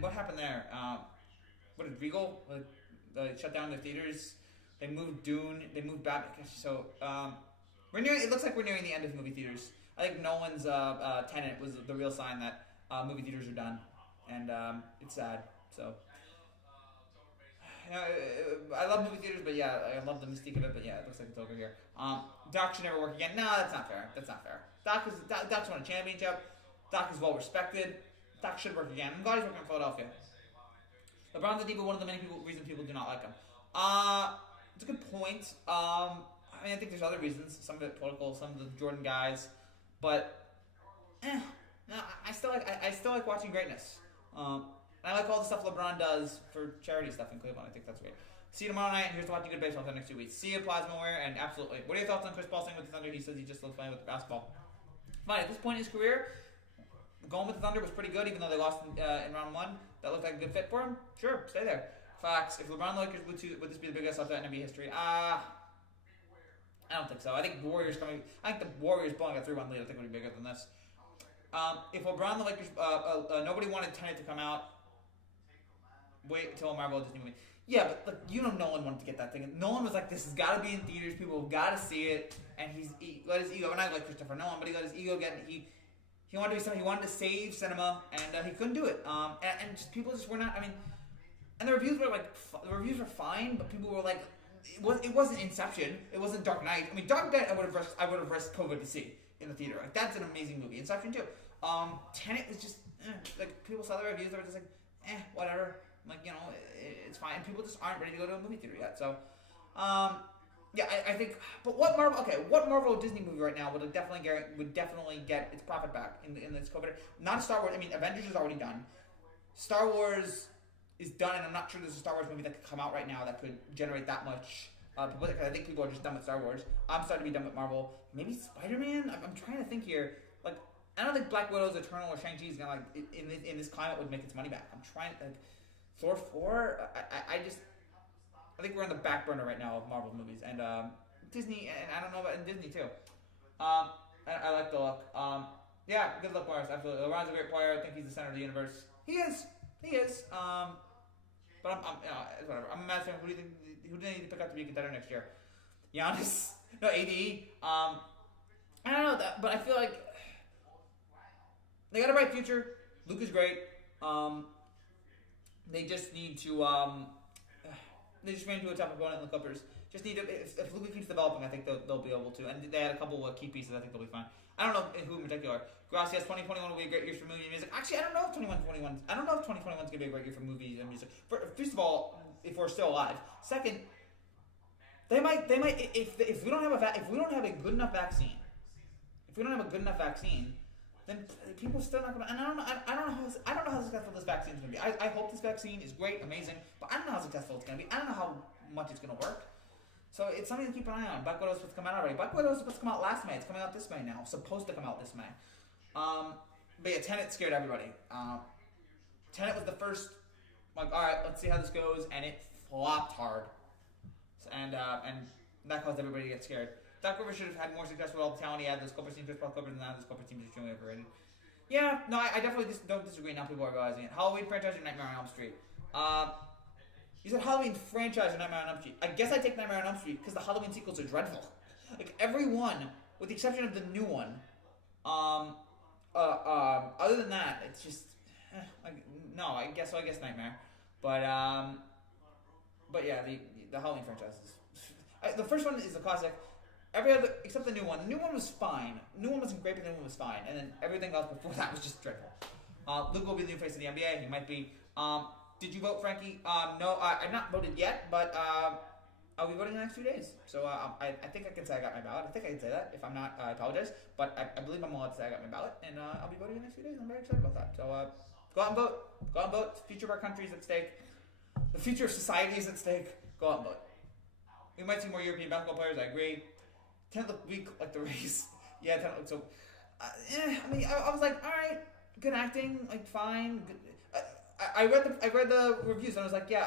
what happened there? What did Regal? They shut down the theaters. They moved Dune. They moved Batman. So we're nearing. It looks like we're nearing the end of movie theaters. I think Nolan's Tenet was the real sign that movie theaters are done, and it's sad. So. I love movie theaters, but yeah, I love the mystique of it. But yeah, it looks like it's over here. Doc should never work again. No, that's not fair. That's not fair. Doc's won a championship. Doc is well respected. Doc should work again. I'm glad he's working in Philadelphia. LeBron's a diva. One of the many reasons people do not like him. It's a good point. I mean, I think there's other reasons. Some of it political. Some of the Jordan guys, but no, I still like watching greatness. I like all the stuff LeBron does for charity stuff in Cleveland. I think that's great. See you tomorrow night, and here's to watching good baseball for the next 2 weeks. See you, Plasmaware, and absolutely. What are your thoughts on Chris Paul staying with the Thunder? He says he just loves playing with the basketball. Fine, at this point in his career, going with the Thunder was pretty good, even though they lost in round one. That looked like a good fit for him. Sure, stay there. Facts. If LeBron Lakers would this be the biggest upset in NBA history? I don't think so. I think the Warriors blowing a 3-1 lead, I think would be bigger than this. If LeBron the Lakers, nobody wanted Tenet to come out. Wait until a Marvel Disney movie. Yeah, but look, Nolan wanted to get that thing. Nolan was like, this has got to be in theaters. People have got to see it. And he let his ego, and I like Christopher Nolan, but he let his ego get. He wanted to do something. He wanted to save cinema, and he couldn't do it. And just people just were not. I mean, and the reviews were fine, but people were like, it wasn't Inception. It wasn't Dark Knight. I mean, Dark Knight I would have risked COVID to see in the theater. Like that's an amazing movie. Inception too. Tenet was just like people saw the reviews. They were just like, whatever. Like, it's fine. People just aren't ready to go to a movie theater yet. So, yeah, I think. But what Marvel Disney movie right now would definitely get its profit back in this COVID? Not a Star Wars. I mean, Avengers is already done. Star Wars is done, and I'm not sure there's a Star Wars movie that could come out right now that could generate that much publicity. I think people are just done with Star Wars. I'm starting to be done with Marvel. Maybe Spider-Man. I'm trying to think here. Like, I don't think Black Widow's Eternal or Shang-Chi is gonna in this climate would make its money back. I'm trying to. Thor 4, I think we're on the back burner right now of Marvel movies, and Disney, and I don't know about Disney too. I like the look. Yeah, good luck, Morris. Absolutely. LeBron's a great player. I think he's the center of the universe. He is. But I'm whatever. I'm a Mavs fan. Who do they need to pick up to be a contender next year? Giannis? No, AD. I don't know that, but I feel like they got a bright future. Luke is great. They just need to. They just ran into a tough opponent in the Clippers. Just need to. If Luka keeps developing, I think they'll be able to. And they had a couple of key pieces. I think they'll be fine. I don't know who in particular. Gracias. 2021 will be a great year for movie and music. Actually, I don't know if 2021 is gonna be a great year for movies and music. First of all, if we're still alive. Second, they might. If we don't have a good enough vaccine. Then people still not gonna. And I don't know how successful this vaccine is gonna be. I hope this vaccine is great, amazing, but I don't know how successful it's gonna be. I don't know how much it's gonna work. So it's something to keep an eye on. Black Widow's supposed to come out already. Black Widow's supposed to come out last May. It's coming out this May now. Supposed to come out this May. But yeah, Tenet scared everybody. Tenet was the first. Like, all right, let's see how this goes, and it flopped hard. And that caused everybody to get scared. Doc Rivers should have had more success with all the talent he had. Those Clippers teams, Clippers, and now this Clippers team is extremely overrated. Yeah, no, I definitely don't disagree. Now people are realizing it. Halloween franchise or Nightmare on Elm Street? You said Halloween franchise or Nightmare on Elm Street. I guess I take Nightmare on Elm Street because the Halloween sequels are dreadful. Like every one, with the exception of the new one. Other than that, it's just no. I guess Nightmare, but yeah, the Halloween franchise is the first one is a classic. Every other, except the new one. The new one was fine. The new one wasn't great, but the new one was fine. And then everything else before that was just dreadful. Luke will be the new face of the NBA. He might be. Did you vote, Frankie? No, I've not voted yet, but I'll be voting in the next 2 days. So I think I can say I got my ballot. I think I can say that. If I'm not, I apologize. But I believe I'm allowed to say I got my ballot. And I'll be voting in the next few days. I'm very excited about that. So go out and vote. Go out and vote. The future of our country is at stake. The future of society is at stake. Go out and vote. We might see more European basketball players. I agree. Tenet looked weak like the race. Yeah, Tenet looked so. I mean, I was like, all right, good acting, like fine. Good. I read the reviews and I was like, yeah,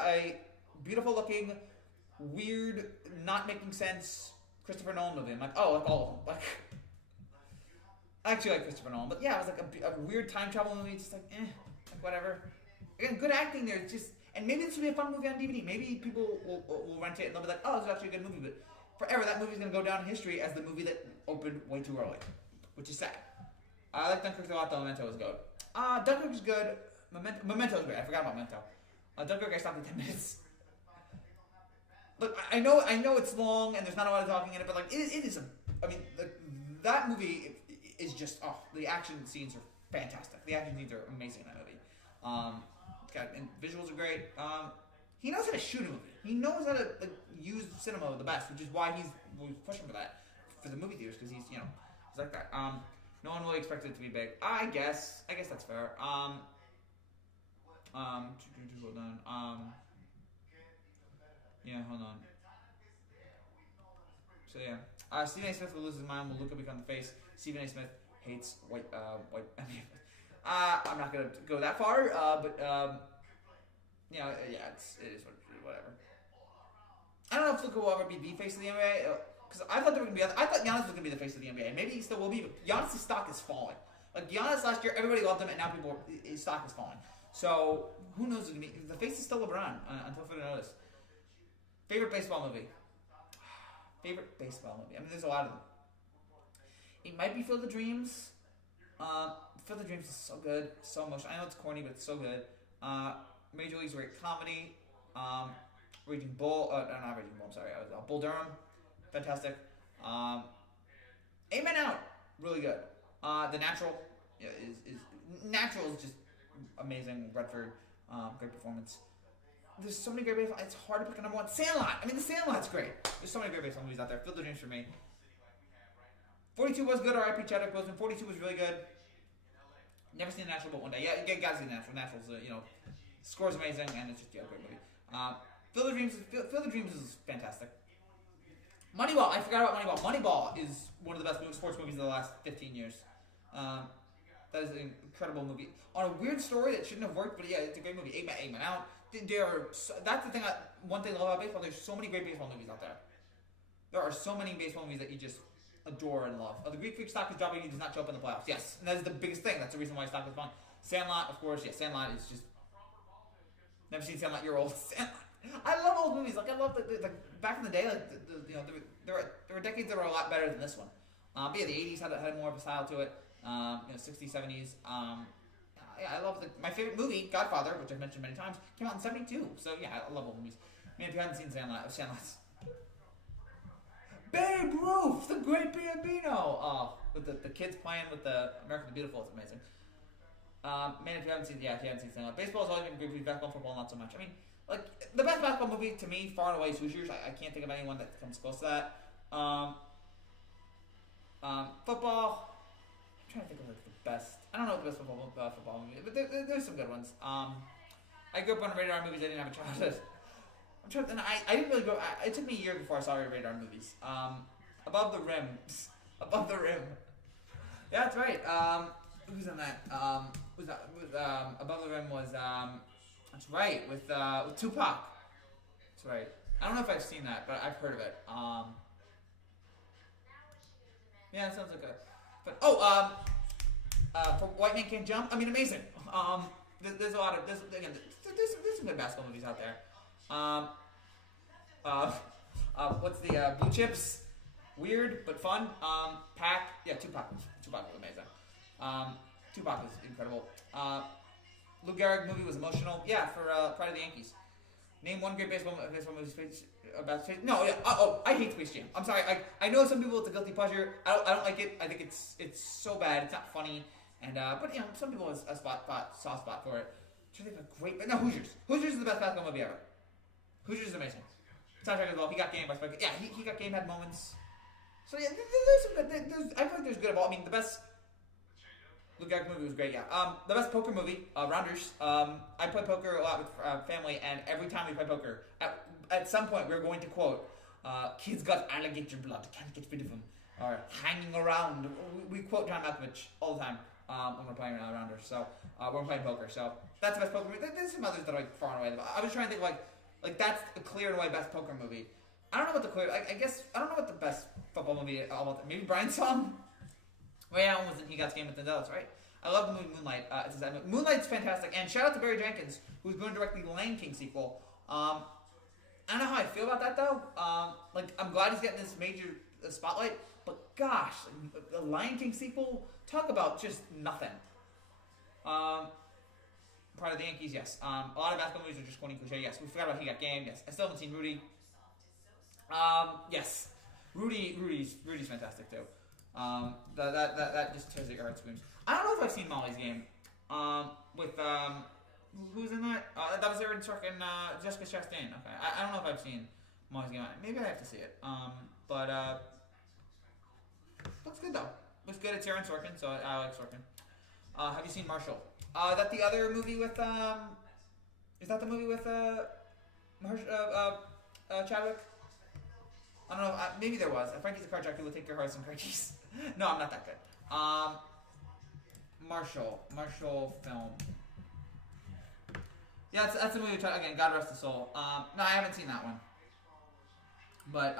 beautiful looking, weird, not making sense Christopher Nolan movie. I'm like, oh, like all of them. Like, I actually like Christopher Nolan, but yeah, it was like a weird time travel movie. Just like, like whatever. Again, good acting there. It's just, and maybe this will be a fun movie on DVD. Maybe people will rent it and they'll be like, oh, this is actually a good movie. But forever, that movie's gonna go down in history as the movie that opened way too early, which is sad. I like Dunkirk a lot. Though Memento is good. Dunkirk is good. Memento is great. I forgot about Memento. Dunkirk, I stopped at 10 minutes. Look, I know it's long and there's not a lot of talking in it, but like it is that movie is just the action scenes are fantastic. The action scenes are amazing in that movie. And visuals are great. He knows how to shoot a movie. He knows how to use cinema the best, which is why he's pushing for that for the movie theaters because he's like that. No one really expected it to be big. I guess that's fair. Hold on. Yeah, hold on. So yeah, Stephen A. Smith will lose his mind. Will Luca become the face? Stephen A. Smith hates white. I'm not gonna go that far, but yeah, it is whatever. I don't know if Luka will ever be the face of the NBA because I thought Giannis was gonna be the face of the NBA. Maybe he still will be, but Giannis' stock is falling. Like Giannis last year, everybody loved him, and now his stock is falling. So who knows? The face is still LeBron until further notice. Favorite baseball movie? Favorite baseball movie? I mean, there's a lot of them. It might be Field of Dreams. Field of Dreams is so good, so emotional. I know it's corny, but it's so good. Major League's great comedy. Raging Bull, not Raging Bull. I'm sorry, I was Bull Durham, fantastic. Amen Out, really good. The Natural, is Natural is just amazing. Redford, great performance. There's so many great baseball. It's hard to pick a number one. Sandlot. I mean, The Sandlot's great. There's so many great baseball movies out there. Field of Dreams for me. 42 was good. R.I.P. Chadwick Boseman. 42 was really good. Never seen The Natural, but one day. Yeah, you gotta see The Natural. Natural's, score's amazing, and it's just a great movie. Field of Dreams is fantastic. Moneyball. I forgot about Moneyball. Moneyball is one of the best sports movies of the last 15 years. That is an incredible movie. On a weird story that shouldn't have worked, but yeah, it's a great movie. Amen Out. That's the thing. One thing I love about baseball. There's so many great baseball movies out there. There are so many baseball movies that you just adore and love. The Greek Freak stock is dropping. He does not show up in the playoffs. Yes, and that is the biggest thing. That's the reason why his stock is falling. Sandlot, of course. Yeah, Sandlot is just never seen Sandlot. You're old. Sandlot. I love old movies. Like I love the back in the day. Like there were decades that were a lot better than this one. But yeah, the 80s had more of a style to it. 60s, 70s. I love my favorite movie, Godfather, which I've mentioned many times, came out in 72. So yeah, I love old movies. Man, if you haven't seen Sandlot's Babe Ruth, the Great Bambino. With the kids playing with the American the Beautiful, it's amazing. Man, if you haven't seen Sandlot, baseball has always been great. Basketball, football, not so much. I mean, like the best basketball movie to me, far and away, is Hoosiers. I can't think of anyone that comes close to that. Football. I'm trying to think of like the best. I don't know what the best football movie, but there's some good ones. I grew up on radar movies. I didn't have a childhood. And I didn't really go. It took me a year before I saw radar movies. Above the Rim. Above the Rim. Yeah, that's right. Who's in that? Above the Rim was that's right with Tupac. That's right. I don't know if I've seen that, but I've heard of it. Yeah, it sounds like for White Man Can't Jump. I mean, amazing. There's a lot of there's some good basketball movies out there. What's the Blue Chips? Weird but fun. Pac. Yeah, Tupac was amazing. Tupac was incredible. Lou Gehrig movie was emotional. Yeah, for Pride of the Yankees. Name one great baseball movie about Space. No, yeah. I hate Space Jam. I'm sorry. I know some people it's a guilty pleasure. I don't like it. I think it's so bad. It's not funny. And but some people have a soft spot for it. I'm trying to think of a great. No, Hoosiers. Hoosiers is the best basketball movie ever. Hoosiers is amazing. Soundtrack as well. He got game by Spike. Yeah, he got game, had moments. So yeah, there's some good. I feel like there's good of all. I mean, the best Lou Gehrig movie was great. Yeah. The best poker movie, Rounders. I play poker a lot with family, and every time we play poker, at some point we're going to quote, "Kids got alligator blood, can't get rid of them," or "hanging around." We quote John Malkovich all the time when we're playing Rounders. So when we're playing poker. So that's the best poker movie. There's some others that are like far and away. I was trying to think of like Like that's a clear and away best poker movie. I don't know what the clear. I guess I don't know what the best football movie. Maybe Brian's Song. Ray Allen was in He Got Game with the Dallas, right? I love the movie Moonlight. Moonlight's fantastic, and shout out to Barry Jenkins, who's going to direct the Lion King sequel. I don't know how I feel about that though. Like I'm glad he's getting this major spotlight, but gosh, the Lion King sequel, talk about just nothing. Part of the Yankees, yes. A lot of basketball movies are just corny cliche. Yes, we forgot about He Got Game. Yes, I still haven't seen Rudy. Yes, Rudy's fantastic too. That just tears at your heartstrings. I don't know if I've seen Molly's Game. With who's in that? That was Aaron Sorkin, Jessica Chastain. Okay, I don't know if I've seen Molly's Game. Maybe I have to see it. But looks good though. Looks good. It's Aaron Sorkin, so I like Sorkin. Have you seen Marshall? That the other movie with is that the movie with Chadwick? I don't know. Maybe there was. Frankie's a carjacker who will take your hearts and car keys. No, I'm not that good. Marshall film. Yeah, that's a movie. Again, God rest his soul. No, I haven't seen that one. But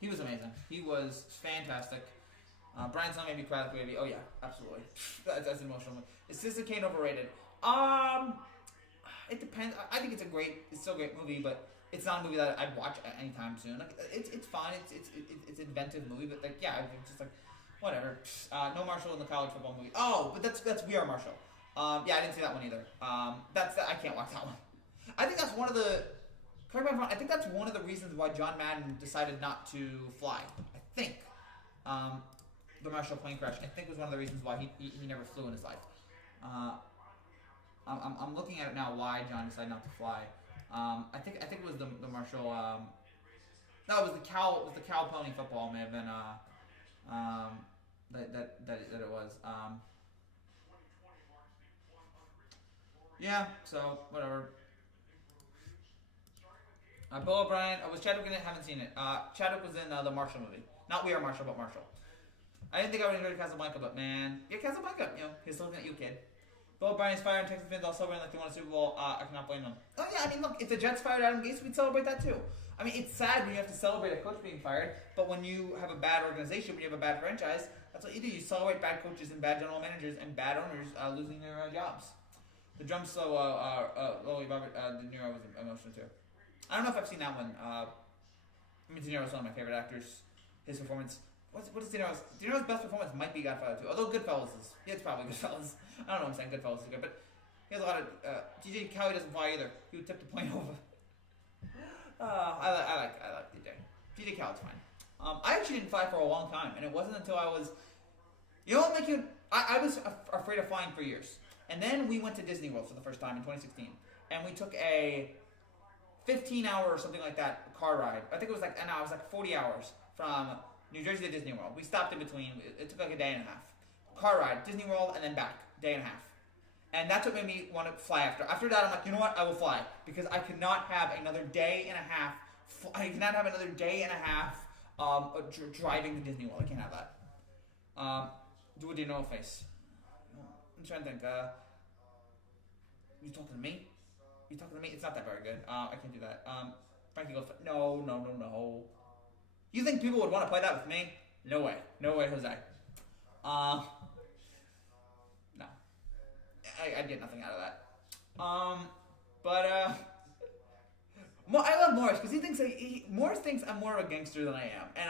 he was amazing. He was fantastic. Brian's Song made me cry like a baby. Oh yeah, absolutely. That's emotional. Is Citizen Kane overrated? It depends. I think it's still a great movie, but it's not a movie that I'd watch anytime soon. Like it's fine. It's an inventive movie, but like yeah, it's just like whatever. No Marshall in the college football movie. Oh, but that's We Are Marshall. Yeah, I didn't see that one either. I can't watch that one. I think that's one of the. Correct me if I'm wrong. I think that's one of the reasons why John Madden decided not to fly. I think. The Marshall plane crash, I think, was one of the reasons why he never flew in his life. I'm looking at it now. Why John decided not to fly? I think it was the Marshall. No, it was the cow. It was the cow pony football. May have been that it was. Yeah. So whatever. Bill O'Brien. Was Chadwick in it? Haven't seen it. Chadwick was in the Marshall movie. Not We Are Marshall, but Marshall. I didn't think I would enjoy Casablanca, but man, yeah, Casablanca. He's looking at you, kid. Bill O'Brien's fired and Texas fans all celebrating like they won a Super Bowl. I cannot blame them. Oh yeah, I mean, look, if the Jets fired Adam Gase, we'd celebrate that too. I mean, it's sad when you have to celebrate a coach being fired, but when you have a bad organization, when you have a bad franchise, that's what you do. You celebrate bad coaches and bad general managers and bad owners losing their jobs. The drum solo, Robert De Niro was emotional too. I don't know if I've seen that one. De Niro was one of my favorite actors. His performance. What is De Niro's? De Niro's best performance might be Godfather 2. Although Goodfellas is. Yeah, it's probably Goodfellas. I don't know what I'm saying. Goodfellas is good. But he has a lot of. DJ Khaled doesn't fly either. He would tip the plane over. I like DJ. DJ Khaled's fine. I actually didn't fly for a long time. And it wasn't until I was. You know what make you. I was afraid of flying for years. And then we went to Disney World for the first time in 2016. And we took a 15-hour or something like that car ride. I think it was like 40 hours from New Jersey to Disney World. We stopped in between. It took like a day and a half. Car ride, Disney World, and then back. Day and a half. And that's what made me want to fly after. After that, I'm like, you know what? I will fly. Because I cannot have another day and a half. Driving to Disney World. I can't have that. Do a De Niro face. I'm trying to think. You talking to me? It's not that very good. I can't do that. Frankie goes, no. You think people would want to play that with me? No way, Jose. No. I'd get nothing out of that. I love Morris because he thinks Morris thinks I'm more of a gangster than I am, and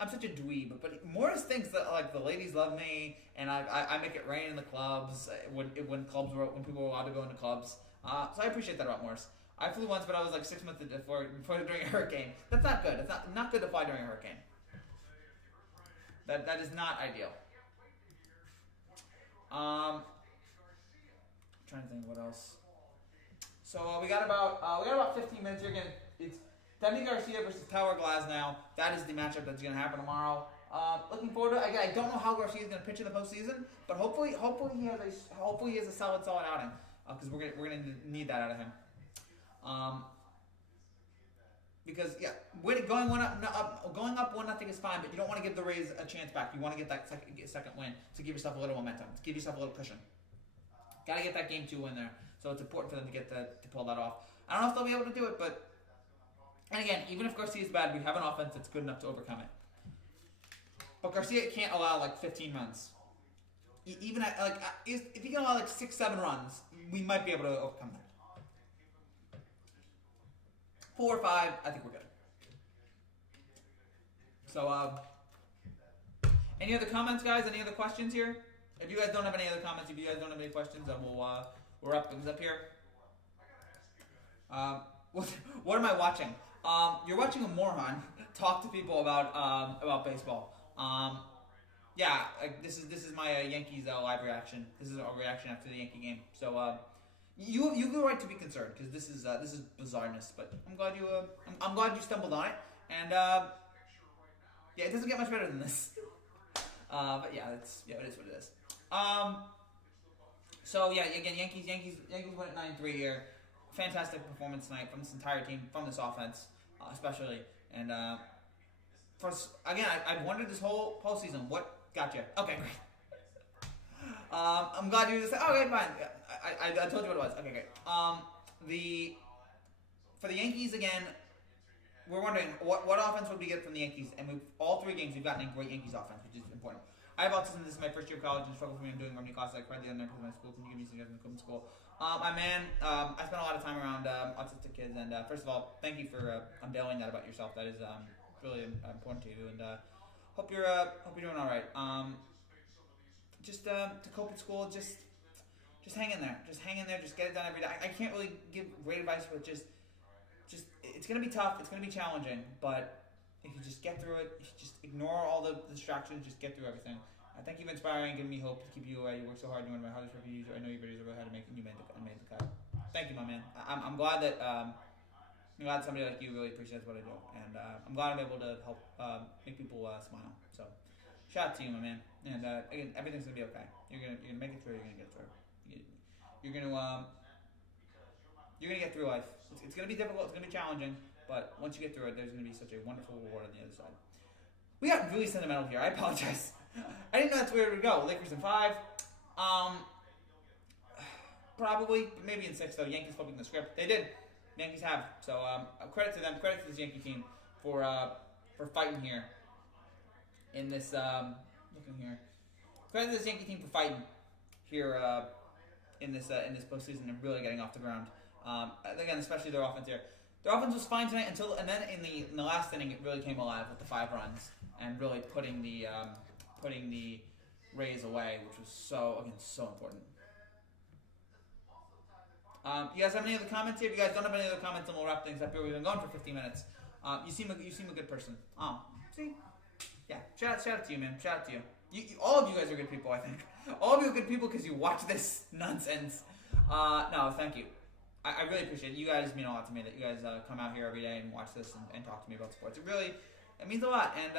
I'm such a dweeb. But Morris thinks that like the ladies love me, and I make it rain in the clubs when people were allowed to go into clubs. So I appreciate that about Morris. I flew once, but I was like 6 months before during a hurricane. That's not good. It's not good to fly during a hurricane. That is not ideal. I'm trying to think what else. So we got about 15 minutes here. Again, it's Demi Garcia versus Tyler Glasnow. That is the matchup that's going to happen tomorrow. Looking forward to it. Again, I don't know how Garcia is going to pitch in the postseason, but hopefully he has a solid outing because we're gonna need that out of him. Because going up 1-0 is fine, but you don't want to give the Rays a chance back. You want to get that second win to give yourself a little momentum, to give yourself a little cushion. Got to get that game 2 win there, so it's important for them to pull that off. I don't know if they'll be able to do it, but and again, even if Garcia's bad, we have an offense that's good enough to overcome it. But Garcia can't allow like 15 runs. Even at, like if he can allow like 6-7 runs, we might be able to overcome that. 4 or 5, I think we're good. So, any other comments, guys? Any other questions here? If you guys don't have any other comments, if you guys don't have any questions, then we'll wrap things up here. What am I watching? You're watching a moron talk to people about baseball. Yeah, this is my Yankees live reaction. This is a reaction after the Yankee game. So you have the right to be concerned because this is bizarreness. But I'm glad you stumbled on it. And yeah, it doesn't get much better than this. But yeah, it is what it is. So yeah, again, Yankees win at 9-3 here. Fantastic performance tonight from this entire team, from this offense, especially. And again, I've wondered this whole postseason, what got you? Okay, great. I'm glad you just said, okay, fine. I told you what it was. Okay, great. For the Yankees again, we're wondering what offense would we get from the Yankees, and all 3 games we've gotten a great Yankees offense, which is important. I have autism. This is my first year of college, and struggle for me. I'm doing Romney classes. I cried the other night because my school. Can you give me some guys in school? I spent a lot of time around autistic kids, and first of all, thank you for unveiling that about yourself. That is really important to you, and hope you're doing all right. Just to cope with school, just hang in there. Just hang in there. Just get it done every day. I can't really give great advice, but just it's gonna be tough. It's gonna be challenging, but if you just get through it, if you just ignore all the distractions, just get through everything. I thank you for inspiring and giving me hope to keep you away. You work so hard. You're one of my hardest reviews. I know your videos are really hard to make, and you made the cut. Thank you, my man. I'm glad that somebody like you really appreciates what I do, and I'm glad I'm able to help make people smile. So, shout out to you, my man. And again, everything's gonna be okay. You're gonna make it through. You're gonna get through. You're gonna get through life. It's gonna be difficult. It's gonna be challenging. But once you get through it, there's going to be such a wonderful reward on the other side. We got really sentimental here. I apologize. I didn't know that's where it would go. Lakers in 5. Probably, maybe in 6, though. Yankees flipping the script. They did. The Yankees have. So credit to them. Credit to this Yankee team for fighting here. In this, looking here. Credit to this Yankee team for fighting here in this postseason and really getting off the ground. Again, especially their offense here. Their offense was fine tonight and then in the last inning it really came alive with the 5 runs and really putting the Rays away, which was so important. You guys have any other comments here? If you guys don't have any other comments, then we'll wrap things up here. We've been going for 15 minutes. You seem a good person. See, yeah. Shout out to you, man. Shout out to you. All of you guys are good people, I think. All of you are good people because you watch this nonsense. No, thank you. I really appreciate it. You guys mean a lot to me that you guys come out here every day and watch this and talk to me about sports. It means a lot. And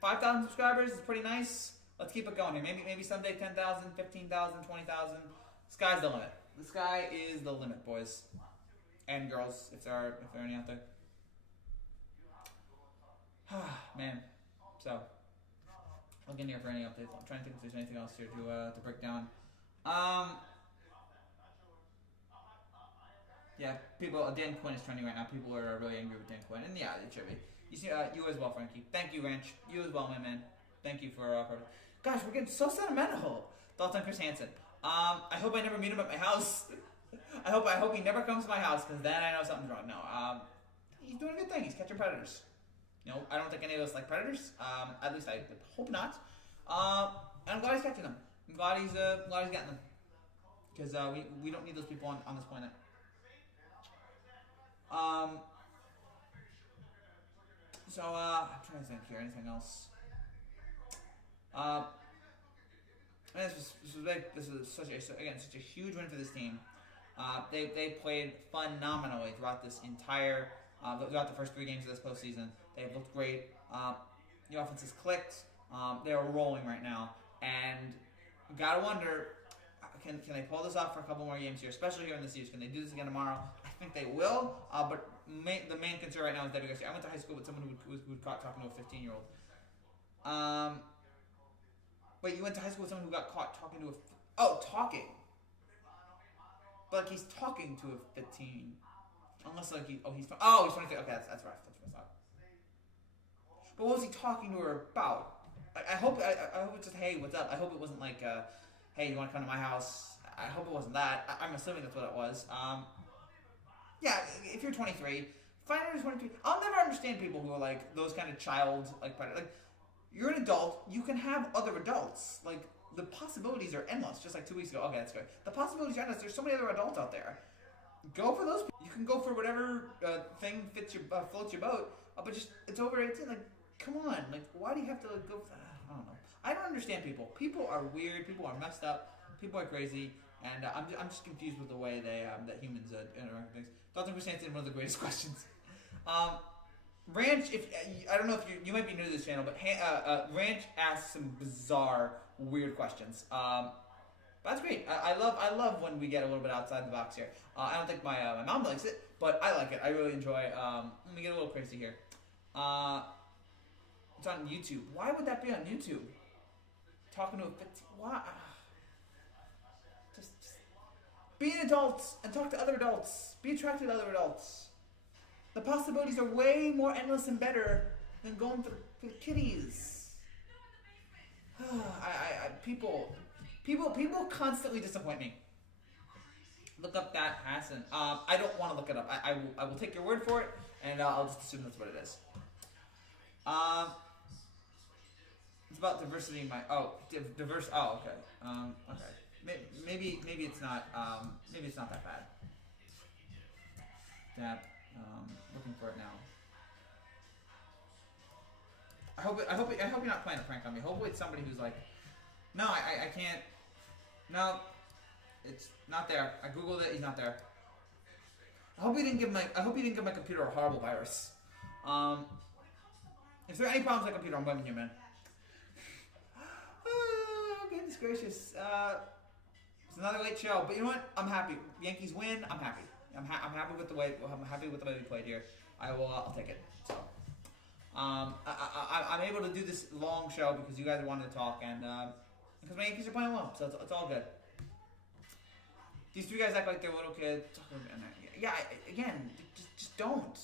5,000 subscribers is pretty nice. Let's keep it going here. Maybe someday 10,000, 15,000, 20,000. Sky's the limit. The sky is the limit, boys and girls, if there are any out there. Man. So, I'll get in here for any updates. I'm trying to think if there's anything else here to break down. Yeah, Dan Quinn is trending right now. People are really angry with Dan Quinn, and yeah, it should be. You see, you as well, Frankie. Thank you, Ranch. You as well, my man. Thank you for. Gosh, we're getting so sentimental. Thoughts on Chris Hansen? I hope I never meet him at my house. I hope he never comes to my house because then I know something's wrong. No, he's doing a good thing. He's catching predators. I don't think any of us like predators. At least I hope not. And I'm glad he's catching them. I'm glad he's getting them because we don't need those people on this planet. So, I'm trying to think here. Anything else? This was big. This is such a huge win for this team. They played phenomenally throughout this entire, throughout the first 3 games of this postseason. They've looked great. The offense has clicked. They are rolling right now, and you gotta wonder, can they pull this off for a couple more games here, especially here in the series? Can they do this again tomorrow? I think they will. But the main concern right now is Debbie Garcia. I went to high school with someone who caught talking to a 15-year-old. But you went to high school with someone who got caught talking to talking. but like he's talking to a 15. Unless like he's 23. Okay, that's rough. That's what's up. But what was he talking to her about? I hope it's just, hey, what's up? I hope it wasn't like, hey, you want to come to my house? I hope it wasn't that. I'm assuming that's what it was. Yeah, if you're 23, find out who's 23. I'll never understand people who are like those kind of child like you're an adult. You can have other adults. Like the possibilities are endless. Just like 2 weeks ago. Okay, that's good. The possibilities are endless. There's so many other adults out there. Go for those. You can go for whatever thing fits your floats your boat. But just it's over 18. Like, come on. Like, why do you have to like, go for that? I don't know. I don't understand people. People are weird. People are messed up. People are crazy. And I'm just confused with the way they that humans interact with things. Dr. Chrysanthemum, one of the greatest questions. Ranch, if I don't know if you might be new to this channel, but Ranch asks some bizarre, weird questions. That's great. I love when we get a little bit outside the box here. I don't think my mom likes it, but I like it. I really enjoy. Let me get a little crazy here. It's on YouTube. Why would that be on YouTube? Talking to a 15. Why? Just be an adult and talk to other adults. Be attracted to other adults. The possibilities are way more endless and better than going for kitties. People constantly disappoint me. Look up that Hassan. I don't want to look it up. I will take your word for it, and I'll just assume that's what it is. It's about diversity in my diverse. Oh, okay. Okay. Maybe it's not. Maybe it's not that bad. Yeah. Looking for it now. I hope you're not playing a prank on me. Hopefully it's somebody who's like, no, I can't. No, it's not there. I googled it. He's not there. I hope you didn't give my computer a horrible virus. If there are any problems with my computer, I'm blaming you, man. Oh, goodness gracious. It's another late show, but you know what? I'm happy. Yankees win. I'm happy. I'm happy with the way we played here. I'll take it. So, I'm able to do this long show because you guys wanted to talk and because my Yankees are playing well, so it's all good. These three guys act like they're little kids. Yeah, again, just don't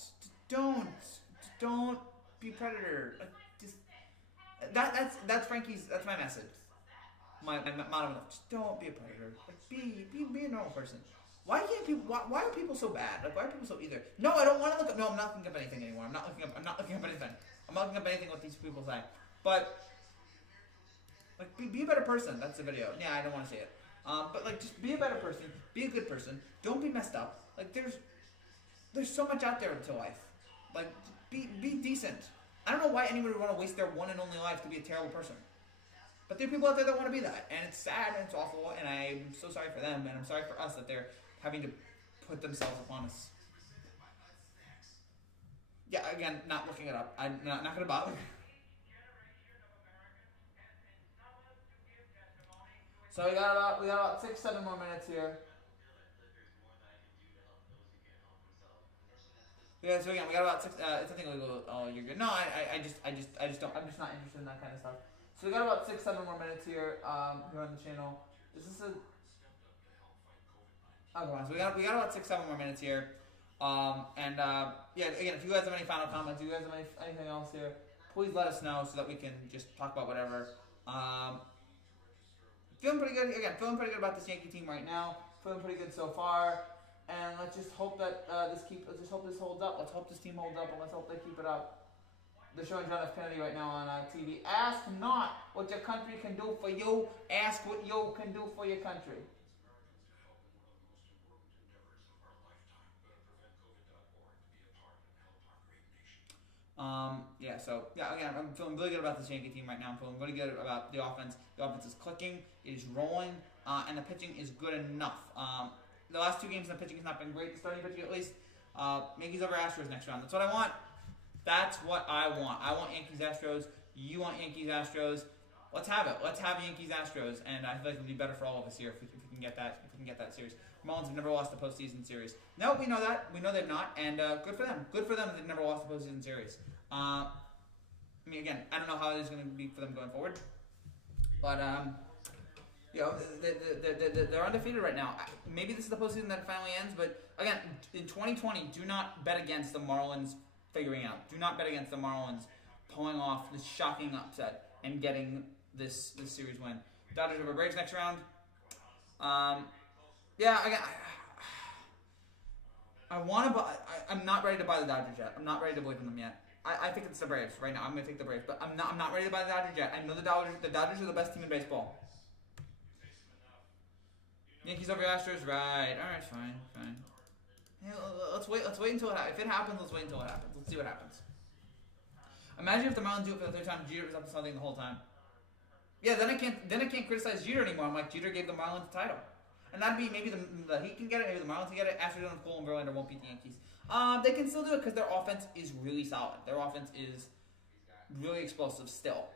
be a predator. That's Frankie's. That's my message. My motto. Just don't be a predator. Like be a normal person. Why can't people? Why are people so bad? Like, why are people so either? No, I don't want to look up. No, I'm not looking up anything anymore. I'm not looking up anything. I'm not looking up anything what these people say. But like, be a better person. That's the video. Yeah, I don't want to say it. But like, just be a better person. Be a good person. Don't be messed up. Like, there's so much out there to life. Like, be decent. I don't know why anybody would want to waste their one and only life to be a terrible person. But there are people out there that want to be that, and it's sad and it's awful, and I'm so sorry for them, and I'm sorry for us that they're having to put themselves upon us. Yeah, again, not looking it up. I'm not going to bother. So we got about 6-7 more minutes here. Yeah, so again, we got about 6. It's a thing. Oh, you're good. No, I just don't. I'm just not interested in that kind of stuff. So we got about 6-7 more minutes here. Here on the channel. Is this a? Oh, come on. So we got about 6-7 more minutes here. Yeah, again, if you guys have any final comments, if you guys have anything else here, please let us know so that we can just talk about whatever. Feeling pretty good. Again, feeling pretty good about this Yankee team right now. Feeling pretty good so far. And let's just hope that let's just hope this holds up. Let's hope this team holds up, and let's hope they keep it up. They're showing John F. Kennedy right now on TV. Ask not what your country can do for you. Ask what you can do for your country. Yeah, so, yeah, again, I'm feeling really good about this Yankee team right now. I'm feeling really good about the offense. The offense is clicking, it is rolling, and the pitching is good enough. The last 2 games, the pitching has not been great. The starting pitching, at least. Yankees over Astros next round. That's what I want. That's what I want. I want Yankees Astros. You want Yankees Astros. Let's have it. Let's have Yankees Astros, and I feel like it'll be better for all of us here if we can get that. If we can get that series. Marlins have never lost a postseason series. No, we know that. We know they've not, and good for them. Good for them that they've never lost a postseason series. I mean, again, I don't know how it is going to be for them going forward, but You know, they're undefeated right now. Maybe this is the postseason that finally ends, but again, in 2020, do not bet against the Marlins figuring out. Do not bet against the Marlins pulling off this shocking upset and getting this series win. Dodgers over Braves next round. Yeah, I want to buy. I'm not ready to buy the Dodgers yet. I'm not ready to believe in them yet. I think it's the Braves right now. I'm going to take the Braves, but I'm not ready to buy the Dodgers yet. I know the Dodgers are the best team in baseball. Yankees over Astros, right? All right, fine. Hey, let's wait until it happens. If it happens, let's wait until it happens. Let's see what happens. Imagine if the Marlins do it for the third time. Jeter was up to something the whole time. Yeah, then I can't criticize Jeter anymore. I'm like, Jeter gave the Marlins the title, and that'd be maybe the Heat can get it, maybe the Marlins can get it. Astros and Cole and Verlander won't beat the Yankees. They can still do it because their offense is really solid. Their offense is really explosive still.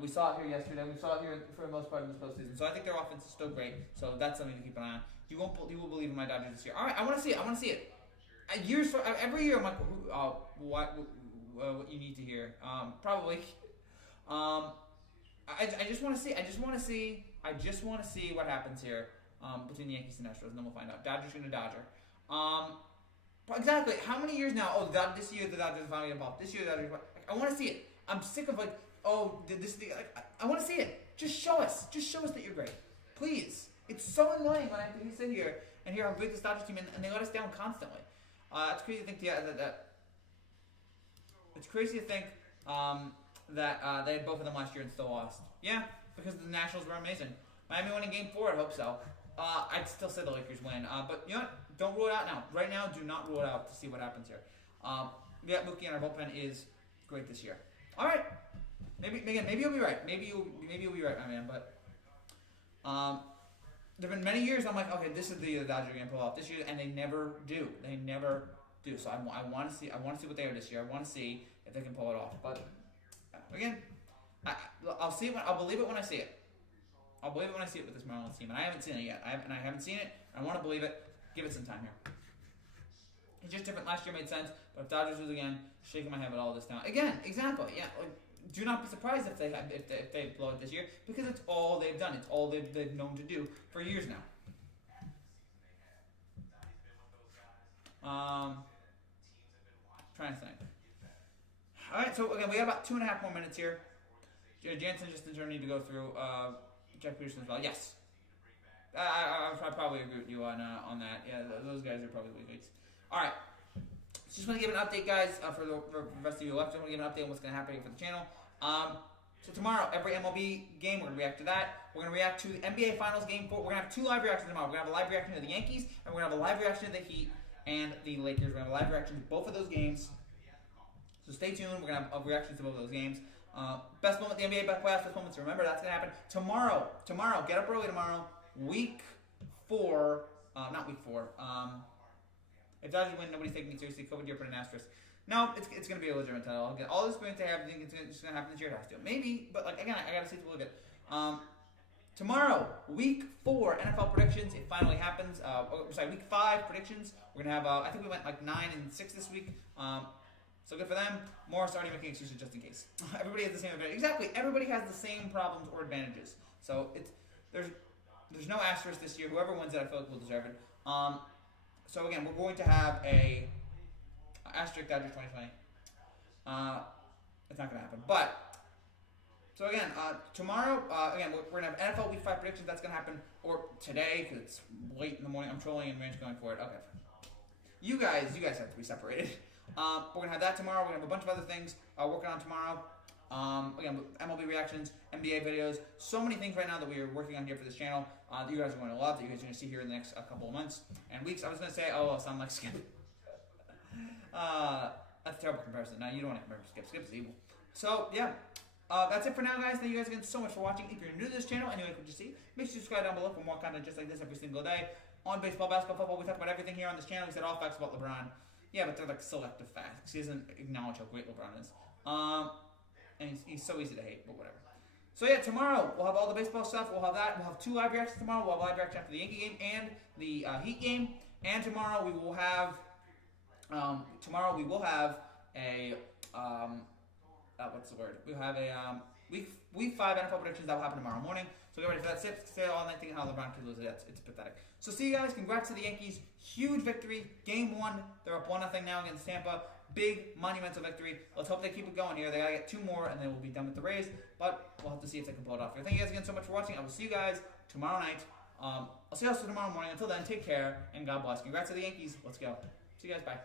We saw it here yesterday. We saw it here for the most part in this postseason. So I think their offense is still great. So that's something to keep an eye on. You will believe in my Dodgers this year. All right, I want to see it. Every year I'm like, what you need to hear? Probably. I just want to see what happens here between the Yankees and Astros, and then we'll find out. Dodgers going to Dodger. Exactly. How many years now? Oh, this year the Dodgers finally get involved. This year the Dodgers. I want to see it. I'm sick of like. Oh, I want to see it. Just show us. That you're great. Please. It's so annoying when I have to sit here and hear how great this Dodgers team is, and they let us down constantly. It's crazy to think that it's crazy to think that they had both of them last year and still lost. Yeah, because the Nationals were amazing. Miami winning Game 4, I hope so. I'd still say the Lakers win. But you know what? Don't rule it out now. Right now, do not rule it out to see what happens here. Yeah, Mookie and our bullpen is great this year. All right. Maybe you'll be right. Maybe you'll be right, my man. But there've been many years I'm like, okay, this is the year the Dodgers are gonna pull off this year, and they never do. So I want to see what they are this year. I want to see if they can pull it off. But again, I'll believe it when I see it. I'll believe it when I see it with this Marlins team, and I haven't seen it yet. I haven't seen it. I want to believe it. Give it some time here. It's just different. Last year made sense, but if Dodgers lose again, shaking my head at all this now. Again, exactly. Yeah. Like, do not be surprised if they blow it this year, because it's all they've done. It's all they've known to do for years now. Trying to think. All right, so again, we have about 2.5 more minutes here. Jansen just didn't need to go through. Jeff Peterson as well. Yes, I probably agree with you on that. Yeah, those guys are probably weak. All right. Just want to give an update, guys, for the rest of you left. I want to give an update on what's going to happen here for the channel. So tomorrow, every MLB game, we're going to react to that. We're going to react to the NBA Finals Game 4. We're going to have 2 live reactions tomorrow. We're going to have a live reaction to the Yankees, and we're going to have a live reaction to the Heat and the Lakers. We're going to have a live reaction to both of those games. So stay tuned. We're going to have reactions to both of those games. Best moment in the NBA playoffs, best moments to remember. That's going to happen tomorrow. Get up early tomorrow. Week 4. Not week 4. If Dodgers win, nobody's taking me seriously. COVID year, put an asterisk. No, it's going to be a legitimate title. I'll get all the experience I have. I think it's going to happen this year. It has to. Maybe, but like again, I got to see it a little bit. Tomorrow, week 4 NFL predictions. It finally happens. Week 5 predictions. We're going to have, I think we went like 9 and 6 this week. So good for them. Morris already making excuses just in case. Everybody has the same advantage. Exactly. Everybody has the same problems or advantages. So there's no asterisk this year. Whoever wins it, I feel like will deserve it. So again, we're going to have a asterisk Dodgers 2020. It's not going to happen. But so again, tomorrow, again, we're going to have NFL Week 5 predictions. That's going to happen, or today, because it's late in the morning. I'm trolling and Ranch going for it. Okay. You guys have to be separated. We're going to have that tomorrow. We're going to have a bunch of other things working on tomorrow. Again, MLB reactions, NBA videos, so many things right now that we are working on here for this channel that you guys are going to love, that you guys are going to see here in the next couple of months and weeks. I was going to say, I sound like Skip. That's a terrible comparison. No, you don't want to compare Skip. Skip's evil. So, yeah. That's it for now, guys. Thank you guys again so much for watching. If you're new to this channel and you like what you see, make sure you subscribe down below for more content just like this every single day. On baseball, basketball, football, we talk about everything here on this channel. We said all facts about LeBron. Yeah, but they're like selective facts. He doesn't acknowledge how great LeBron is. And he's so easy to hate, but whatever. So yeah, tomorrow we'll have all the baseball stuff. We'll have that. We'll have 2 live reactions tomorrow. We'll have a live reaction after the Yankee game and the Heat game. And tomorrow we will have a what's the word? We'll have a week 5 NFL predictions that will happen tomorrow morning. So get ready for that. Say all night thinking how LeBron could lose it. It's pathetic. So see you guys. Congrats to the Yankees. Huge victory. Game 1. They're up 1-0 now against Tampa. Big monumental victory. Let's hope they keep it going here. They gotta get 2 more and then we'll be done with the Rays. But we'll have to see if they can pull it off here. Thank you guys again so much for watching. I will see you guys tomorrow night. I'll see you also tomorrow morning. Until then, take care and God bless. Congrats to the Yankees. Let's go. See you guys. Bye.